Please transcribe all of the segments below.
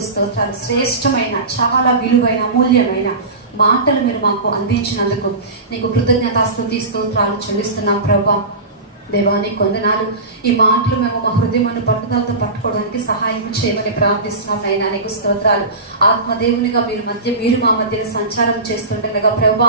స్తోత్రాలు. శ్రేష్టమైన, చాలా విలువైన, అమూల్యమైన మాటలు మీరు మాకు అందించినందుకు నీకు కృతజ్ఞతాస్తుతి స్తోత్రాలు చెల్లిస్తున్నాం ప్రభా. దేవానికి వందనాలు. ఈ మాటలు మేము మా హృదయమును పట్టుదలతో పట్టుకోవడానికి సహాయం చేయమని ప్రార్థిస్తున్నాం నైనా. నీకు స్తోత్రాలు. ఆత్మదేవునిగా మీరు మా మధ్యలో సంచారం చేస్తుండగా ప్రభా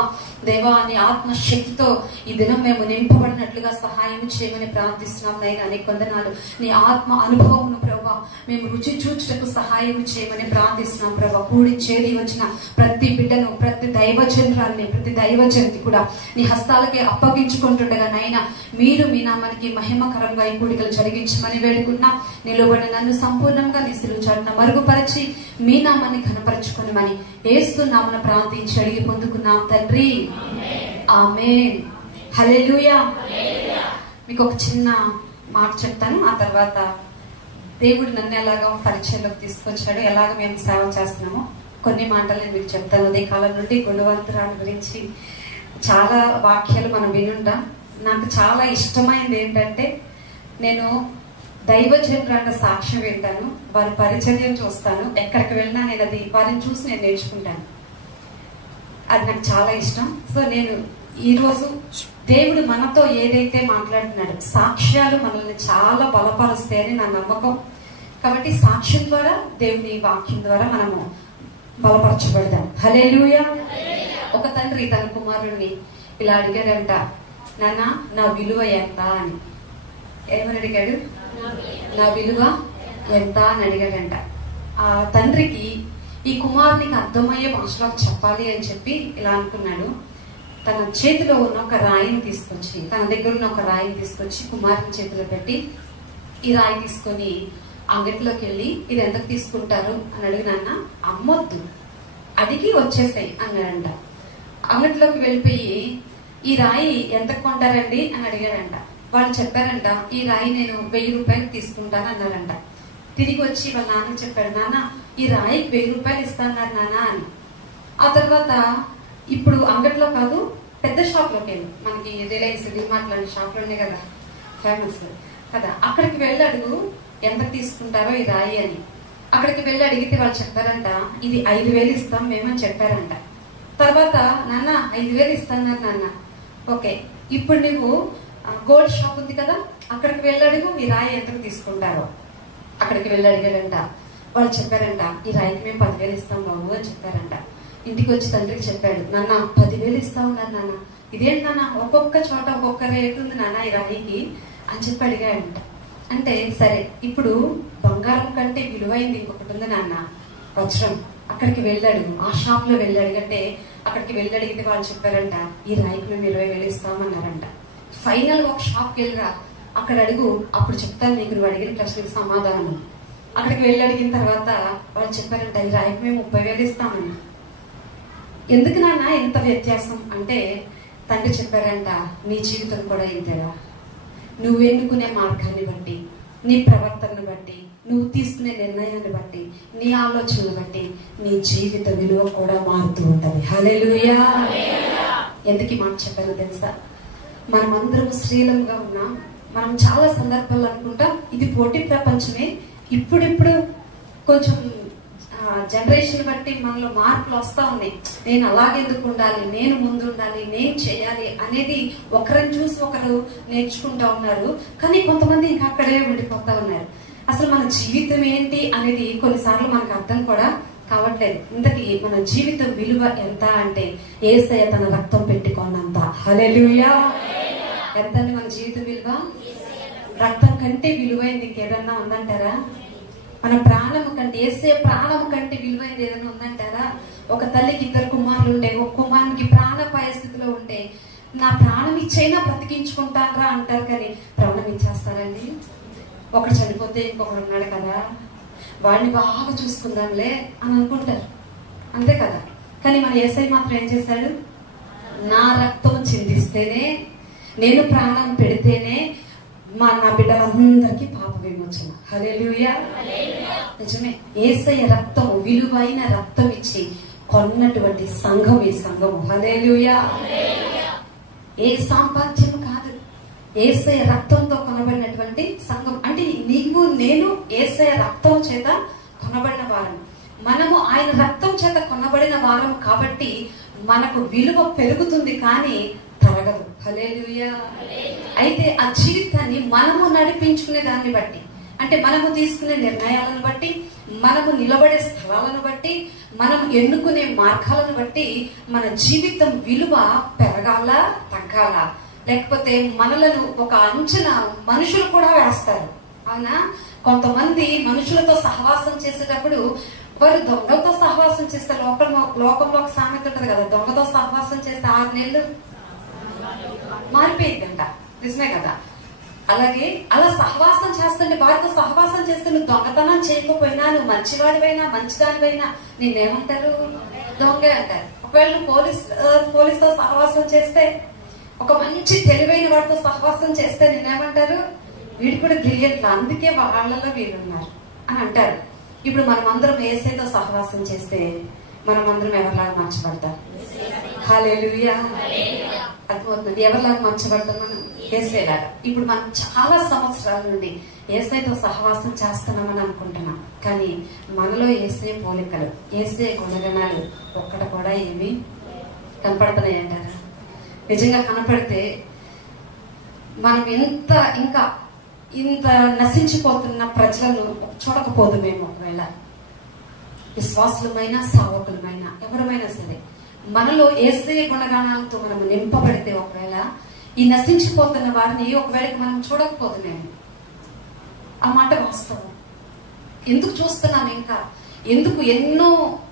దేవా నీ ఆత్మశక్తితో ఈ దినం మేము నింపబడినట్లుగా సహాయం చేయమని ప్రార్థిస్తున్నాం నైనా. నీకు వందనాలు. నీ ఆత్మ అనుభవమును ప్రభా మేము రుచి చూచుటకు సహాయం చేయమని ప్రార్థిస్తున్నాం ప్రభా. కూడి చేరి వచ్చిన ప్రతి బిడ్డను, ప్రతి దైవజనురాల్ని, ప్రతి దైవజంతి కూడా నీ హస్తాలకి అప్పగించుకుంటుండగా నైనా మీరు మీ నామానికి మహిమకరంగా ఈ కూడికలు జరిగించమని వేడుకున్నా. నిలబడి నన్ను సంపూర్ణంగా నీ సిలువ చాటున మరుగుపరిచి మీ నామాన్ని ఘనపరచుకొనమని యేసు నామమున ప్రార్థించి అడిగి పొందుకున్నాం తండ్రి. ఆమేన్. హల్లెలూయా. మీకు ఒక చిన్న మాట చెప్తాను, ఆ తర్వాత దేవుడు నన్ను ఎలాగో పరిచయంలోకి తీసుకొచ్చాడు, ఎలాగ మేము సేవ చేస్తున్నామో కొన్ని మాటలు నేను మీకు చెప్తాను. ఉదయ కాలం నుండి గుణవంతురాల గురించి చాలా వాక్యాలు మనం వినుంటాం. నాకు చాలా ఇష్టమైనది ఏంటంటే నేను దైవజనుల సాక్ష్యం వింటాను, వారి పరిచర్యను చూస్తాను. ఎక్కడికి వెళ్ళినా నేను అది వారిని చూసి నేను నేర్చుకుంటాను. అది నాకు చాలా ఇష్టం. సో నేను ఈరోజు దేవుడు మనతో ఏదైతే మాట్లాడుతున్నాడు, సాక్ష్యాలు మనల్ని చాలా బలపరుస్తాయని నా నమ్మకం. కాబట్టి సాక్ష్యం ద్వారా, దేవుని వాక్యం ద్వారా మనము బలపరచబడదాం. హల్లెలూయా. ఒక తండ్రి తన కుమారుణ్ణి ఇలా అడిగాడంట, నాన్న నా విలువ ఎంత అని. ఏమని అడిగాడు? నా విలువ ఎంత అని అడిగాడంట. ఆ తండ్రికి ఈ కుమారునికి అర్థమయ్యే భాషలో చెప్పాలి అని చెప్పి ఇలా అనుకున్నాడు. తన చేతిలో ఉన్న ఒక రాయిని తీసుకొచ్చి, తన దగ్గర ఉన్న ఒక రాయిని తీసుకొచ్చి కుమారుని చేతిలో పెట్టి, ఈ రాయి తీసుకొని అంగట్లోకి వెళ్ళి ఇది ఎంతకు తీసుకుంటారు అని అడిగినాన్న. అమ్మొద్దు, అడిగి వచ్చేసాయి అన్నాడంట. అంగట్లోకి వెళ్ళిపోయి ఈ రాయి ఎంత కొంటారండి అని అడిగాడంట. వాళ్ళు చెప్పారంట, ఈ రాయి నేను 1000 రూపాయలు తీసుకుంటాను అన్నారంట. తిరిగి వచ్చి వాళ్ళ నాన్న చెప్పాడు, నాన్న ఈ రాయికి 1000 రూపాయలు ఇస్తాన్నారు నాన్న అని. ఆ తర్వాత ఇప్పుడు అంగట్లో కాదు, పెద్ద షాప్ లోకి వెళ్ళి, మనకి రిలయన్స్, డిమార్ట్ లాంటి షాప్లు ఉన్నాయి కదా, ఫేమస్ కదా, అక్కడికి వెళ్ళి అడుగు ఎంత తీసుకుంటారో ఈ రాయి అని. అక్కడికి వెళ్ళి అడిగితే వాళ్ళు చెప్పారంట, ఇది 5000 ఇస్తాం మేమని చెప్పారంట. తర్వాత నాన్న 5000 ఇస్తాన్నారు నాన్న. ఓకే, ఇప్పుడు నువ్వు గోల్డ్ షాప్ ఉంది కదా, అక్కడికి వెళ్ళడుగు ఈ రాయి ఎంతకు తీసుకుంటారో. అక్కడికి వెళ్ళి అడిగాడంట. వాళ్ళు చెప్పారంట, ఈ రాయికి మేము 10,000 ఇస్తాం బాబు అని చెప్పారంట. ఇంటికి వచ్చి తండ్రికి చెప్పాడు, నాన్న 10,000 ఇస్తా ఉన్నారు నాన్న. ఇదేంటి నాన్న, ఒక్కొక్క చోట ఒక్కొక్క రేటు ఉంది నాన్న ఈ రాయికి అని చెప్పి అడిగాడంట. అంటే సరే, ఇప్పుడు బంగారం కంటే విలువైంది ఇంకొకటి ఉంది నాన్న, వజ్రం. అక్కడికి వెళ్ళాడు, ఆ షాప్ లో వెళ్ళి అడిగంటే అక్కడికి వెళ్ళి అడిగితే వాళ్ళు చెప్పారంట, ఈ రాయికి మేము 20,000 ఇస్తామన్నారంట. ఫైనల్ ఒక షాప్కి వెళ్ళరా, అక్కడ అడుగు, అప్పుడు చెప్తాను నీకు నువ్వు అడిగిన ప్రశ్నకు సమాధానం. అక్కడికి వెళ్ళి అడిగిన తర్వాత వాళ్ళు చెప్పారంట, ఈ రాయికి మేము 30,000 ఇస్తామన్నా. ఎందుకు నాన్న ఎంత వ్యత్యాసం అంటే, తండ్రి చెప్పారంట, నీ జీవితం కూడా ఇంతేరా. నువ్వు ఎన్నుకునే మార్గాన్ని బట్టి, నీ ప్రవర్తనను బట్టి, నువ్వు తీసుకునే నిర్ణయాన్ని బట్టి, నీ ఆలోచనను బట్టి నీ జీవిత విలువ కూడా మారుతూ ఉంటది. హల్లెలూయా. ఎందుకు మాట చెప్పానో తెలుసా? మనమందరం స్త్రీలంగా ఉన్నాం. మనం చాలా సందర్భాలు అనుకుంటాం ఇది పోటీ ప్రపంచమే, ఇప్పుడిప్పుడు కొంచెం జనరేషన్ బట్టి మనలో మార్పులు వస్తా ఉన్నాయి. నేను అలాగెందుకు ఉండాలి, నేను ముందు ఉండాలి, నేను చేయాలి అనేది ఒకరిని చూసి ఒకరు నేర్చుకుంటా ఉన్నారు. కానీ కొంతమంది ఇంకా అక్కడే ఉండిపోతా ఉన్నారు. అసలు మన జీవితం ఏంటి అనేది కొన్నిసార్లు మనకు అర్థం కూడా కావట్లేదు. ఇంతకీ మన జీవితం విలువ ఎంత అంటే, యేసయ్య తన రక్తం పెట్టుకున్నంత. హల్లెలూయా. ఎంత అండి మన జీవితం విలువ? రక్తం కంటే విలువైంది ఇంకేదన్నా ఉందంటారా? మన ప్రాణము కంటే, యేసయ్య ప్రాణము కంటే విలువైంది ఏదైనా ఉందంటారా? ఒక తల్లికి 2 కుమారులు ఉంటే, ఒక కుమారునికి ప్రాణాపాయ స్థితిలో ఉంటే, నా ప్రాణం ఇచ్చైనా బ్రతికించుకుంటారా అంటారు. కానీ ప్రాణం ఇచ్చేస్తారండి? ఒకడు చనిపోతే ఇంకొకడు ఉన్నాడు కదా, వాడిని బాగా చూసుకుందాంలే అని అనుకుంటారు, అంతే కదా. కానీ మన యేసయ్య మాత్రం ఏం చేశాడు? నా రక్తం చిందిస్తేనే, నేను ప్రాణం పెడితేనే నా బిడ్డలందరికీ పాప విమోచన. హల్లెలూయా. నిజమే, యేసయ్య రక్తం, విలువైన రక్తం ఇచ్చి కొన్నటువంటి సంఘం ఈ సంఘం. హల్లెలూయా. ఏ సాంపాద్యం కాదు, యేసయ్య రక్తంతో కొనబడినటువంటి సంఘం. అంటే నీవు నేను యేసయ్య రక్తం చేత కొనబడిన వారు. ఆయన రక్తం చేత కొనబడిన వారం కాబట్టి మనకు విలువ పెరుగుతుంది కానీ తరగదు. హల్లెలూయా. అయితే ఆ జీవితాన్ని మనము నడిపించుకునే దాన్ని బట్టి, అంటే మనము తీసుకునే నిర్ణయాలను బట్టి, మనము నిలబడే స్థలాలను బట్టి, మనం ఎన్నుకునే మార్గాలను బట్టి మన జీవితం విలువ పెరగాల తగ్గాల, లేకపోతే మనలను ఒక అంచనా మనుషులు కూడా వేస్తారు. అవునా? కొంతమంది మనుషులతో సహవాసం చేసేటప్పుడు వారు దొంగలతో సహవాసం చేస్తే, లోకంలో ఒక సామెత ఉంటది కదా, దొంగతో సహవాసం చేస్తే 6 నెలలు మారిపోయిందంట. నిజమే కదా? అలాగే అలా సహవాసం చేస్తుంటే, వారితో సహవాసం చేస్తే నువ్వు దొంగతనం చేయకపోయినా, నువ్వు మంచివాడివైనా మంచిదానివైనా నిన్నేమంటారు? దొంగే అంటారు. ఒకవేళ నువ్వు పోలీసుతో సహవాసం చేస్తే, ఒక మంచి తెలివైన వాడితో సహవాసం చేస్తే నిన్నేమంటారు? వీడు కూడా బ్రిలియంట్, అందుకే వాళ్ళలో వీళ్ళున్నారు అని అంటారు. ఇప్పుడు మనం అందరం యేసయ్యతో సహవాసం చేస్తే మనం అందరం ఎవరిలాగా మార్చబడతాం? హల్లెలూయా. అర్థమవుతుంది. ఎవరిలాగా మార్చబడతాం? మనం యేసయ్యలాగా. ఇప్పుడు మనం చాలా సంవత్సరాల నుండి యేసయ్యతో సహవాసం చేస్తున్నామని అనుకుంటున్నాం, కానీ మనలో యేసయ్య పోలికలు, యేసయ్య గుణగణాలు ఒక్కట కూడా ఏమి కనపడుతున్నాయి అంటారా? నిజంగా కనపడితే మనం ఇంత నశించిపోతున్న ప్రజలను చూడకపోదు. మేము ఒకవేళ విశ్వాసులమైనా సేవకులమైనా ఎవరమైనా సరే మనలో యేసయ్య గుణగణాలతో మనము నింపబడితే, ఒకవేళ ఈ నశించిపోతున్న వారిని ఒకవేళ మనం చూడకపోదు. మేము ఆ మాట వాస్తవం. ఎందుకు చూస్తున్నాం? ఇంకా ఎందుకు ఎన్నో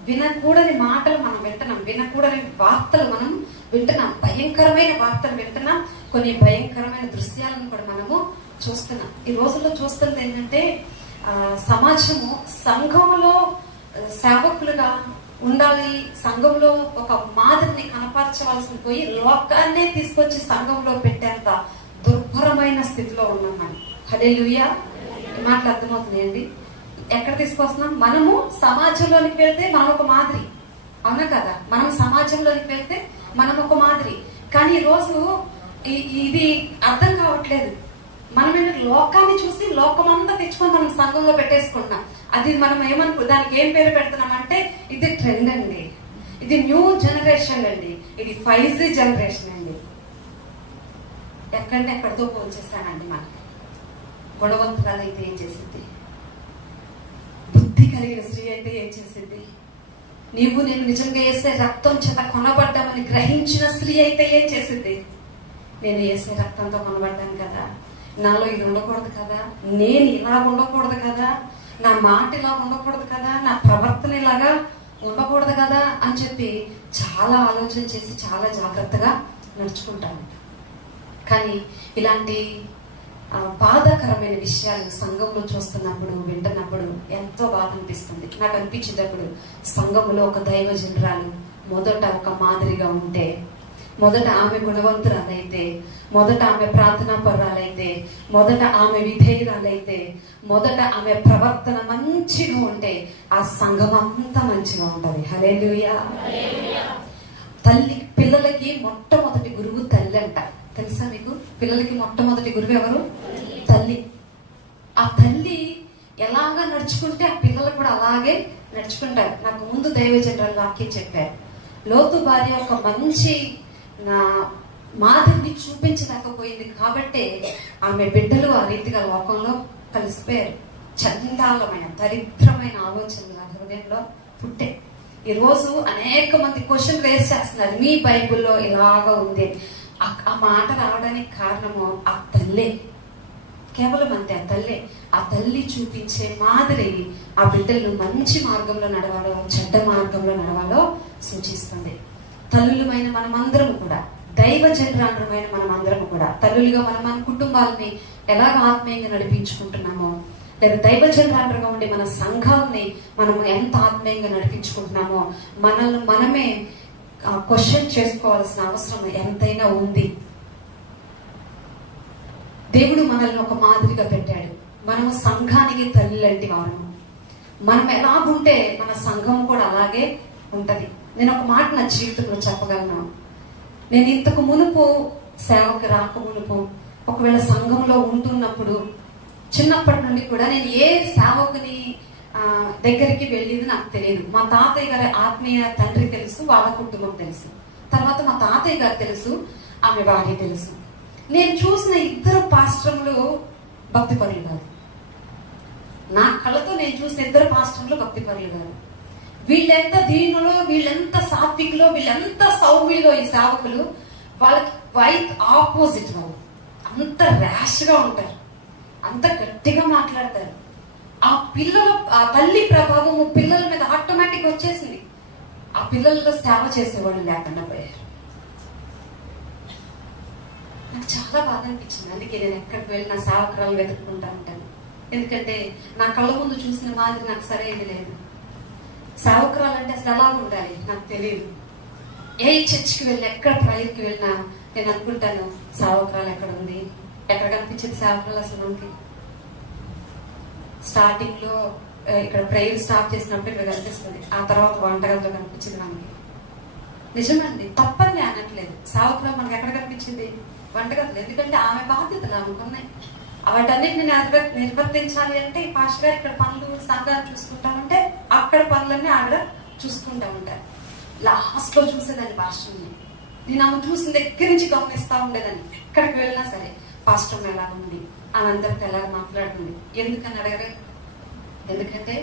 వినకూడని మాటలు మనం వింటున్నాం, వినకూడని వార్తలు మనం వింటున్నాం, భయంకరమైన వార్తలు వింటున్నాం, కొన్ని భయంకరమైన దృశ్యాలను కూడా మనము చూస్తున్నాం. ఈ రోజుల్లో చూస్తున్నది ఏంటంటే, సమాజము సంఘంలో సేవకులుగా ఉండాలి, సంఘంలో ఒక మాదిరిని కనపరచవలసి పోయి లోకాన్నే తీసుకొచ్చి సంఘంలో పెట్టేంత దుర్భరమైన స్థితిలో ఉన్నాం మనం. హల్లెలూయా. ఈ మాటలు అర్థమవుతున్నాయండి? ఎక్కడ తీసుకొస్తున్నాం? మనము సమాజంలోనికి వెళ్తే మనం ఒక మాదిరి, అవునా కదా? మనం సమాజంలోనికి వెళ్తే మనం ఒక మాదిరి. కానీ ఈ రోజు ఇది అర్థం కావట్లేదు. మనం ఏంటంటే లోకాన్ని చూసి లోకమంతా తెచ్చుకొని మనం సంఘంలో పెట్టేసుకుంటున్నాం. అది మనం దానికి ఏం పేరు పెడుతున్నాం అంటే, ఇది ట్రెండ్ అండి, ఇది న్యూ జనరేషన్ అండి, ఇది 5G జనరేషన్ అండి. ఎక్కడంటే ఎక్కడితో పోల్చేస్తానండి. మనకి గుణవంతురాలు అయితే ఏం చేసింది? బుద్ధి కలిగిన స్త్రీ అయితే ఏం చేసింది? నీవు నేను నిజంగా యేసయ్య రక్తం చేత కొనబడ్డామని గ్రహించిన స్త్రీ అయితే ఏం చేసింది? నేను యేసయ్య రక్తంతో కొనబడ్డాను కదా, నాలో ఇది ఉండకూడదు కదా, నేను ఇలా ఉండకూడదు కదా, నా మాట ఇలా ఉండకూడదు కదా, నా ప్రవర్తన ఇలాగా ఉండకూడదు కదా అని చెప్పి చాలా ఆలోచన చేసి చాలా జాగ్రత్తగా నడుచుకుంటాను. కానీ ఇలాంటి బాధాకరమైన విషయాలు సంఘంలో చూస్తున్నప్పుడు, వింటున్నప్పుడు ఎంతో బాధ అనిపిస్తుంది. నాకు అనిపించేటప్పుడు సంఘంలో ఒక దైవజనురాలు మొదట ఒక మాదిరిగా ఉంటే, మొదట ఆమె గుణవంతురాలైతే, మొదట ఆమె ప్రార్థనా పరురాలైతే, మొదట ఆమె విధేయురాలైతే, మొదట ఆమె ప్రవర్తన మంచిగా ఉంటే ఆ సంఘం అంతా మంచిగా ఉంటది. హల్లెలూయా. తల్లి పిల్లలకి మొట్టమొదటి గురువు తల్లి అంట. తెలుసా మీకు? పిల్లలకి మొట్టమొదటి గురువు ఎవరు? తల్లి. ఆ తల్లి ఎలాగా నడుచుకుంటే ఆ పిల్లలు కూడా అలాగే నడుచుకుంటారు. నాకు ముందు దైవజనురాలు వాక్యం చెప్పారు. లోతు భార్య ఒక మంచి మాదిరిని చూపించలేకపోయింది కాబట్టే ఆమె బిడ్డలు ఆ రీతిగా లోకంలో కలిసిపోయారు. చండాలమైన దరిద్రమైన ఆలోచనలు ఆ హృదయంలో పుట్టే. ఈ రోజు అనేక మంది క్వశ్చన్ రేస్ చేస్తున్నారు, మీ బైబిల్లో ఇలాగా ఉంది. ఆ మాట రావడానికి కారణము ఆ తల్లే, కేవలం అంతే. ఆ తల్లే, ఆ తల్లి చూపించే మాదిరి ఆ బిడ్డలను మంచి మార్గంలో నడవాలో చెడ్డ మార్గంలో నడవాలో సూచిస్తుంది. తల్లులమైన మనమందరం కూడా, దైవజనురాండ్రమైన మనమందరం కూడా, తల్లులుగా మనం మన కుటుంబాలని ఎలాగ ఆత్మీయంగా నడిపించుకుంటున్నామో, లేదా దైవజనురాండ్రగా ఉండి మన సంఘాలని మనం ఎంత ఆత్మీయంగా నడిపించుకుంటున్నామో మనల్ని మనమే క్వశ్చన్ చేసుకోవాల్సిన అవసరం ఎంతైనా ఉంది. దేవుడు మనల్ని ఒక మాదిరిగా పెట్టాడు. మనము సంఘానికి తల్లి లాంటి వారము. మనం ఎలాగుంటే మన సంఘం కూడా అలాగే ఉంటది. నేను ఒక మాట నా జీవితంలో చెప్పగలను. నేను ఇంతకు మునుపు సేవకు రాక మునుపు, ఒకవేళ సంఘంలో ఉంటున్నప్పుడు, చిన్నప్పటి నుండి కూడా నేను ఏ సేవకుని దగ్గరికి వెళ్ళింది నాకు తెలియదు. మా తాతయ్య గారి ఆత్మీయ తండ్రి తెలుసు, వాళ్ళ కుటుంబం తెలుసు. తర్వాత మా తాతయ్య గారు తెలుసు, ఆమె భార్య తెలుసు. నేను చూసిన ఇద్దరు పాస్టర్లు భక్తి పరులు కాదు. నా కళ్ళతో నేను చూసిన ఇద్దరు పాస్టర్లు భక్తి పరులు కాదు. వీళ్ళెంత దీనులో, వీళ్ళెంత సాత్వికులో, వీళ్ళెంత సౌమ్యులో ఈ సేవకులు, వాళ్ళకి వైట్ ఆపోజిట్ వాళ్ళు. అంత ర్యాష్ గా ఉంటారు, అంత గట్టిగా మాట్లాడతారు. ఆ తల్లి ప్రభావము పిల్లల మీద ఆటోమేటిక్ వచ్చేసింది. ఆ పిల్లలతో సేవ చేసేవాళ్ళు లేకుండా పోయారు. నాకు చాలా బాధ అనిపించింది. అందుకే నేను ఎక్కడికి వెళ్ళి నా సేవకురాలు వెతుక్కుంటా ఉంటాను. ఎందుకంటే నా కళ్ళ ముందు చూసిన మాదిరి నాకు సరైనది లేదు. సేవకురాలు అంటే అసలు ఎలా ఉండాలి నాకు తెలియదు. ఏ చర్చికి వెళ్ళి, ఎక్కడ ప్రైజ్కి వెళ్ళినా నేను అనుకుంటాను, సేవకురాలు ఎక్కడ ఉంది, ఎక్కడ కనిపించింది సేవకురాలు అసలు మనకి. స్టార్టింగ్ లో ఇక్కడ ప్రేయర్ స్టార్ట్ చేసినప్పుడు ఇక్కడ కనిపిస్తుంది, ఆ తర్వాత వంటగదిలో కనిపించింది మనకి. నిజమండి, తప్పని అనట్లేదు. సేవకురాలు మనకి ఎక్కడ కనిపించింది? వంటగదిలో. ఎందుకంటే ఆమె బాధ్యతలు ఆమెకున్నాయి. వాటన్నిటిని నిర్వర్తించాలి అంటే ఈ పాస్టర్ గారు ఇక్కడ పనులు సంఘాలు చూసుకుంటామంటే అక్కడ పనులన్నీ ఆవిడ చూసుకుంటా ఉంటారు. లాస్ట్ లో చూసేదాన్ని పాస్టర్ని. నేను ఆమె చూసిన దగ్గర నుంచి గమనిస్తా ఉండేదాన్ని. ఎక్కడికి వెళ్ళినా సరే పాస్టర్ ఎలా ఉంది, ఆమె అందరితో ఎలా మాట్లాడుతుంది. ఎందుకని అడగరు? ఎందుకంటే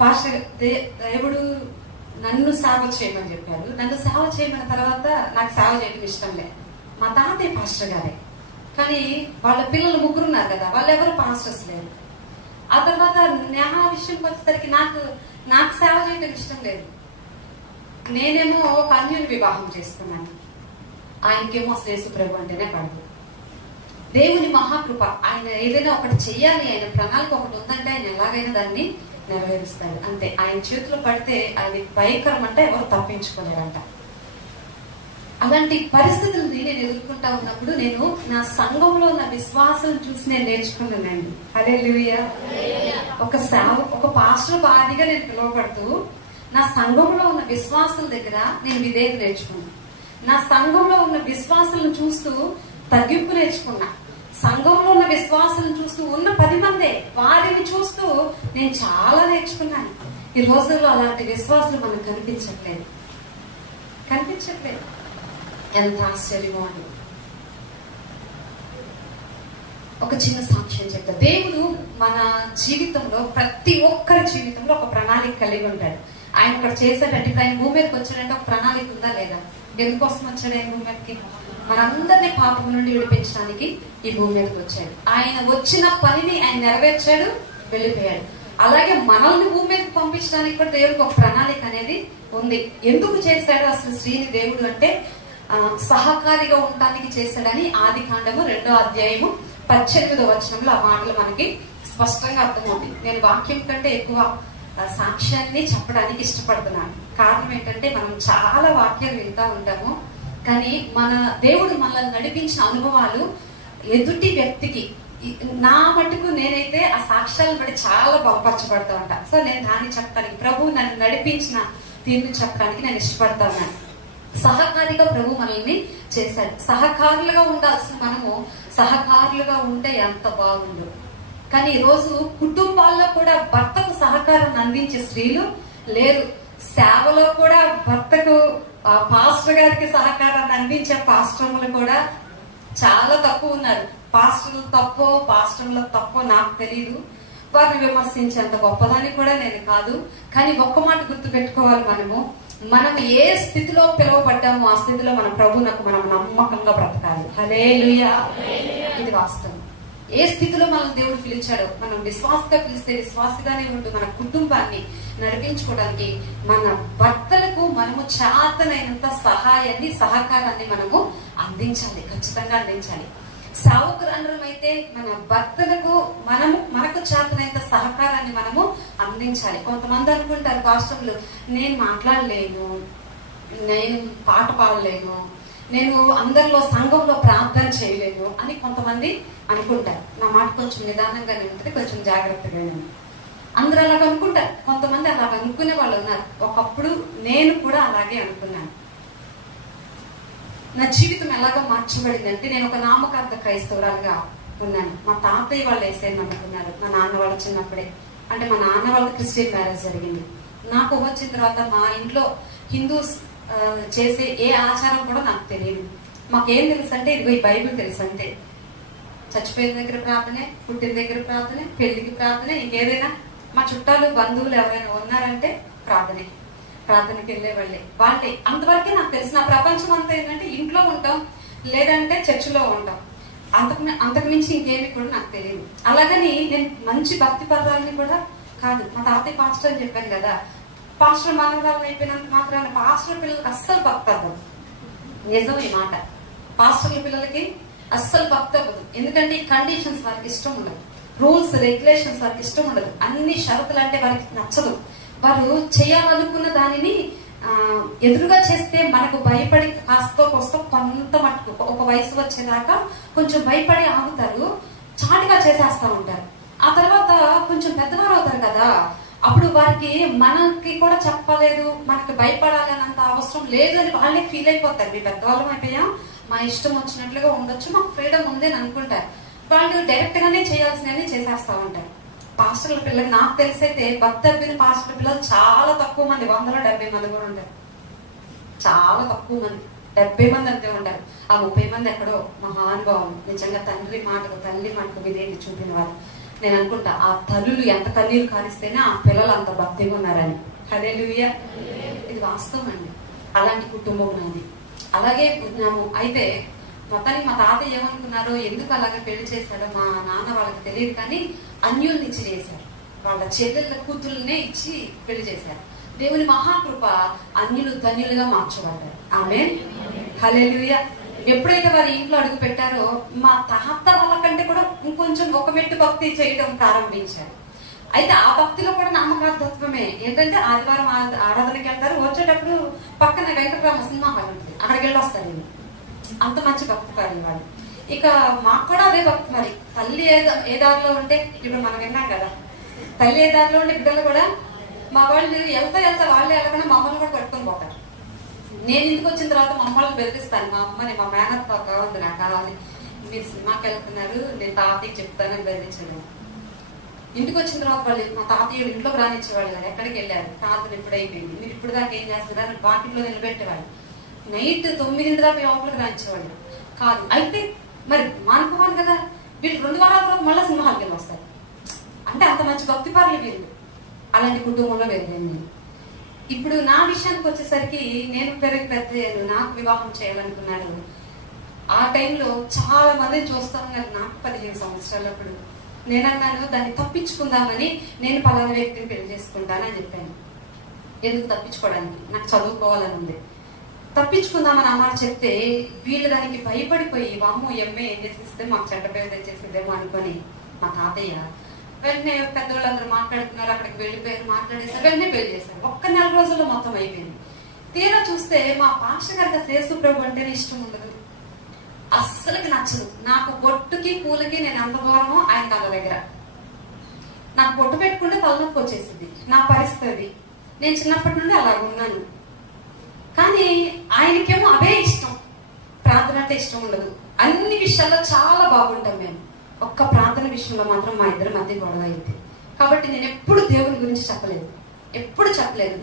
పాస్టర్ దేవుడు నన్ను సేవ చేయమని చెప్పారు. నన్ను సేవ చేయమన్న తర్వాత నాకు సేవ చేయడం ఇష్టం లేదు. మా తాతయ్య పాస్టర్ గారే, కానీ వాళ్ళ పిల్లలు ముగ్గురు ఉన్నారు కదా, వాళ్ళు ఎవరు పాస్టర్స్ లేరు. ఆ తర్వాత నా విషయంకి వచ్చేసరికి నాకు సేవ చేయడం ఇష్టం లేదు. నేనేమో ఒక అన్యుని వివాహం చేసుకున్నాను. ఆయనకేమో అసలు యేసు ప్రభు అంటేనే పడదు. దేవుని మహాకృప, ఆయన ఏదైనా ఒకటి చెయ్యాలి, ఆయన ప్రణాళిక ఒకటి ఉందంటే ఆయన ఎలాగైనా దాన్ని నెరవేరుస్తాడు. అంతే. ఆయన చేతిలో పడితే అది భయంకరం అంటే ఎవరు తప్పించుకోలేరంట. అలాంటి పరిస్థితులు నేను ఎదుర్కొంటా ఉన్నప్పుడు నేను నా సంఘంలో ఉన్న విశ్వాసం చూసి నేను నేర్చుకున్నానండి. హల్లెలూయా. ఒక పాస్టర్ భార్యగా నేను పిలువబడుతూ నా సంఘంలో ఉన్న విశ్వాసుల దగ్గర నేను విధేయత నేర్చుకున్నాను. నా సంఘంలో ఉన్న విశ్వాసులను చూస్తూ తగ్గింపు నేర్చుకున్నా. సంఘంలో ఉన్న విశ్వాసులను చూస్తూ ఉన్న 10 మందే వారిని చూస్తూ నేను చాలా నేర్చుకున్నాను. ఈ రోజుల్లో అలాంటి విశ్వాసులు మనకు కనిపించట్లేదు. ఎంత ఆశ్చర్యమో అని. ఒక చిన్న సాక్ష్యం చెప్తా. దేవుడు మన జీవితంలో, ప్రతి ఒక్కరి జీవితంలో ఒక ప్రణాళిక కలిగి ఉంటాడు. ఆయన ఇక్కడ చేశాడంటే, ఇప్పుడు ఆయన భూమి మీదకి వచ్చాడంటే ఒక ప్రణాళిక ఉందా లేదా? ఎందుకోసం వచ్చాడు ఆయన భూమి మీదకి? మనందరినీ పాపం నుండి విడిపించడానికి ఈ భూమి మీదకి వచ్చాడు. ఆయన వచ్చిన పనిని ఆయన నెరవేర్చాడు, వెళ్ళిపోయాడు. అలాగే మనల్ని భూమి మీదకి పంపించడానికి కూడా దేవుడికి ఒక ప్రణాళిక అనేది ఉంది. ఎందుకు చేశాడు అసలు స్త్రీని దేవుడు అంటే? సహకారిగా ఉండటానికి చేశాడని ఆదికాండము 2వ అధ్యాయము 18వ వచనంలో ఆ మాటలు మనకి స్పష్టంగా అర్థమవుతుంది. నేను వాక్యం కంటే ఎక్కువ సాక్ష్యాన్ని చెప్పడానికి ఇష్టపడుతున్నాను. కారణం ఏంటంటే మనం చాలా వాక్యాలు వింటా ఉంటాము, కానీ మన దేవుడు మనల్ని నడిపించిన అనుభవాలు ఎదుటి వ్యక్తికి, నా మటుకు నేనైతే ఆ సాక్ష్యాలను బట్టి చాలా బలపరచబడతా ఉంటా. సో నేను దాన్ని చెప్పడానికి, ప్రభు నన్ను నడిపించిన తీరుని చెప్పడానికి నేను ఇష్టపడతా ఉన్నాను. సహకారిగా ప్రభు మనల్ని చేశాడు. సహకారులుగా ఉండాల్సిన మనము సహకారులుగా ఉంటే ఎంత బాగుండు. కానీ ఈరోజు కుటుంబాల్లో కూడా భర్తకు సహకారం అందించే స్త్రీలు లేరు. సేవలో కూడా భర్తకు, పాస్టర్ గారికి సహకారాన్ని అందించే పాస్టర్లు కూడా చాలా తక్కువ ఉన్నారు. పాస్టర్ల తప్పో నాకు తెలియదు, వారిని విమర్శించేంత గొప్పదాన్ని కూడా నేను కాదు. కానీ ఒక్క మాట గుర్తు పెట్టుకోవాలి, మనం ఏ స్థితిలో పిలువబడ్డామో ఆ స్థితిలో మన ప్రభువునకు మనం నమ్మకంగా బ్రతకాలి. హల్లెలూయా. ఇది వాస్తవం. ఏ స్థితిలో మనం దేవుడు పిలిచాడో మనం విశ్వాసగా పిలిస్తే విశ్వాసగానే ఉంటూ మన కుటుంబాన్ని నడిపించుకోవడానికి మన భర్తలకు మనము చేతనైనంత సహాయాన్ని, సహకారాన్ని మనము అందించాలి, ఖచ్చితంగా అందించాలి. సావుకురంధ్రం అయితే మన భర్తలకు మనకు చేతనైనంత సహకారాన్ని మనము అందించాలి. కొంతమంది అనుకుంటారు పాస్టర్లు, నేను మాట్లాడలేను, నేను పాట పాడలేను, నేను అందరిలో సంఘంలో ప్రార్థన చేయలేను అని కొంతమంది అనుకుంటారు. నా మాట కొంచెం నిదానంగానే ఉంటుంది, కొంచెం జాగ్రత్తగానే ఉంటుంది. అందరూ అలాగ అనుకుంటారు. కొంతమంది అలాగ అనుకునే వాళ్ళు ఉన్నారు. ఒకప్పుడు నేను కూడా అలాగే అనుకున్నాను. నా జీవితం ఎలాగో మార్చబడింది అంటే, నేను ఒక నామకార్థ క్రైస్తవురాలుగా ఉన్నాను. మా తాతయ్య వాళ్ళు వేసేది నమ్ముకున్నారు, మా నాన్న వాళ్ళు చిన్నప్పుడే. అంటే మా నాన్న వాళ్ళకి క్రిస్టియన్ మ్యారేజ్ జరిగింది. నాకు వచ్చిన తర్వాత మా ఇంట్లో హిందూస్ చేసే ఏ ఆచారం కూడా నాకు తెలియదు. మాకేం తెలుసు అంటే ఇదిగో ఈ బైబిల్ తెలుసు అంతే. చచ్చిపోయిన దగ్గర ప్రార్థనే, పుట్టిన దగ్గర ప్రార్థనే, పెళ్లికి ప్రార్థనే, ఇంకేదైనా మా చుట్టాలు బంధువులు ఎవరైనా ఉన్నారంటే ప్రార్థనకి వెళ్ళే వాళ్ళే అంతవరకే నాకు తెలిసిన ప్రపంచం అంతా ఏంటంటే ఇంట్లో ఉంటాం, లేదంటే చర్చిలో ఉంటాం. అంతకు మించి ఇంకేమి కూడా నాకు తెలియదు. అలాగని నేను మంచి భక్తి పదాలని కూడా కాదు. మా తాతయ్య పాస్టర్ అని చెప్పాను కదా, పాస్టర్ మనవరాలను అయిపోయినంత మాత్రాన పాస్టర్ పిల్లలకి అస్సలు భక్తి అవ్వదు. నిజం ఈ మాట. పాస్టర్ల పిల్లలకి అస్సలు భక్తి అవ్వదు. ఎందుకంటే ఈ కండిషన్స్ వారికి ఇష్టం ఉండదు, రూల్స్ రెగ్యులేషన్స్ వారికి ఇష్టం ఉండదు, అన్ని షరతులు అంటే వారికి నచ్చదు. వారు చేయాలనుకున్న దానిని ఎదురుగా చేస్తే మనకు భయపడి కాస్తో కోస్తో కొంత మట్టుకు ఒక వయసు వచ్చేదాకా కొంచెం భయపడి ఆగుతారు, చాటుగా చేసేస్తా ఉంటారు. ఆ తర్వాత కొంచెం పెద్దవారు అవుతారు కదా, అప్పుడు వారికి మనకి కూడా చెప్పలేదు, మనకి భయపడాలన్నంత అవసరం లేదు అని వాళ్ళే ఫీల్ అయిపోతారు. మీ పెద్దవాళ్ళం అయిపోయా, మా ఇష్టం వచ్చినట్లుగా ఉండొచ్చు, మాకు ఫ్రీడమ్ ఉంది అని అనుకుంటారు. వాళ్ళు డైరెక్ట్ గానే చేయాల్సినవి చేసేస్తా ఉంటారు. పాస్టర్ల పిల్లలు నాకు తెలిసైతే భక్తి తప్పిన పాస్టర్ల పిల్లలు చాలా తక్కువ మంది, 170 మంది కూడా ఉంటారు. చాలా తక్కువ మంది, 70 మంది అంతే ఉంటారు. ఆ 30 మంది ఎక్కడో మహానుభావం, నిజంగా తండ్రి మాటకు తల్లి మాటకు విధేయత చూపిన వారు. నేను అనుకుంటా ఆ తల్లులు ఎంత కన్నీరు కారిస్తేనే ఆ పిల్లలు అంత భక్తిగా ఉన్నారని. హల్లెలూయా. ఇది వాస్తవం అండి. అలాంటి కుటుంబం నాది. అలాగే ఉన్నాము. అయితే మొత్తానికి మా తాతయ్య ఏమనుకున్నారో, ఎందుకు అలాగే పెళ్లి చేశాడో మా నాన్న వాళ్ళకి తెలియదు, కానీ అన్యుల్ని ఇచ్చి చేశారు. వాళ్ళ చెల్లెళ్ళ కూతుర్లనే ఇచ్చి పెళ్లి చేశారు. దేవుని మహాకృప, అన్యులు ధన్యులుగా మార్చబడ్డారు. ఆమేన్. హల్లెలూయా. ఎప్పుడైతే వారి ఇంట్లో అడుగు పెట్టారో మా తాత వాళ్ళకంటే కూడా ఇంకొంచెం ఒక మెట్టు భక్తి చేయడం ప్రారంభించారు. అయితే ఆ భక్తిలో కూడా నమ్మకార్థత్వమే. ఏంటంటే ఆదివారం ఆరాధనకి వెళ్తారు, వచ్చేటప్పుడు పక్కన వెంకటరామ సినిమా హాల్ ఉంటుంది, అక్కడికి వెళ్ళి వస్తారు. అంత మంచి భక్తి కాదు వాళ్ళు. ఇక మాకు కూడా అదే భక్తి. మరి తల్లి ఏ దారిలో ఉంటే, ఇప్పుడు మనం విన్నాం కదా, తల్లి ఏ దారిలో ఉంటే బిడ్డలు కూడా, మా వాళ్ళు వెళ్తా వాళ్ళే వెళ్ళకుండా మమ్మల్ని కూడా పట్టుకొని పోతారు. నేను ఇంటికి వచ్చిన తర్వాత మమ్మల్ని బెదిరిస్తాను. మా అమ్మని, మా మేనత్ కావాలి, నాకు కావాలి, మీరు సినిమాకి వెళ్తున్నారు, నేను తాతయ్యకి చెప్తానని బెదిరించాను. ఇంటికి వచ్చిన తర్వాత వాళ్ళు మా తాతయ్య ఇంట్లోకి రానిచ్చేవాళ్ళు కదా, ఎక్కడికి వెళ్ళారు, ప్రార్థన ఇప్పుడు అయిపోయింది, మీరు ఇప్పుడు దాకా ఏం చేస్తున్నారు, వాకిట్లో నిలబెట్టేవాళ్ళు. నైట్ 9 దాకా లోపలికి రానిచ్చేవాళ్ళు కాదు. అయితే మరి మానుకోవాలి కదా, వీళ్ళు 2 వారాల తర్వాత మళ్ళీ సినిమా హాల్కి వెళ్ళి వస్తారు. అంటే అంత మంచి భక్తి పార్లు వీళ్ళు. అలాంటి కుటుంబంలో వెళ్ళాను. ఇప్పుడు నా విషయానికి వచ్చేసరికి నేను పెద్దయ్యాను, నాకు వివాహం చేయాలనుకున్నాడు. ఆ టైంలో చాలా మందిని చూస్తాను కదా, నాకు 15 సంవత్సరాలప్పుడు నేనన్నాను దాన్ని తప్పించుకుందామని, నేను పలానా వ్యక్తిని పెళ్లి చేసుకుంటానని చెప్పాను. ఎందుకు తప్పించుకోవడానికి, నాకు చదువుకోవాలని ఉంది. తప్పించుకుందామని అమ్మారు చెప్తే వీళ్ళు దానికి భయపడిపోయి, వామ్మో ఎంఏ ఏం చేసేస్తే మాకు చెడ్డ పేరు తెచ్చేసేదేమో అనుకొని మా తాతయ్య వెంటనే పెద్దవాళ్ళందరూ మాట్లాడుతున్నారు, అక్కడికి వెళ్ళిపోయారు, మాట్లాడేసారు, వెంటనే పెళ్లి చేశారు. ఒక్క 4 రోజుల్లో మొత్తం అయిపోయింది. తీరా చూస్తే మా పాస్టర్ గారికి అసలు యేసు ప్రభు అంటేనే ఇష్టం ఉండదు, అస్సలకి నచ్చదు. నాకు బొట్టుకి పూలకి నేను ఎంత దూరమో ఆయన కళ్ళ దగ్గర. నాకు బొట్టు పెట్టుకుంటే తలనొప్పి వచ్చేసింది, నా పరిస్థితి. నేను చిన్నప్పటి నుండి అలా ఉన్నాను. కానీ ఆయనకేమో అవే ఇష్టం, ప్రార్థన అంటే ఇష్టం ఉండదు. అన్ని విషయాల్లో చాలా బాగుంటాం మేము, ఒక్క ప్రార్థన విషయంలో మాత్రం మా ఇద్దరి మధ్య గొడవ అయింది. కాబట్టి నేను ఎప్పుడు దేవుని గురించి చెప్పలేదు.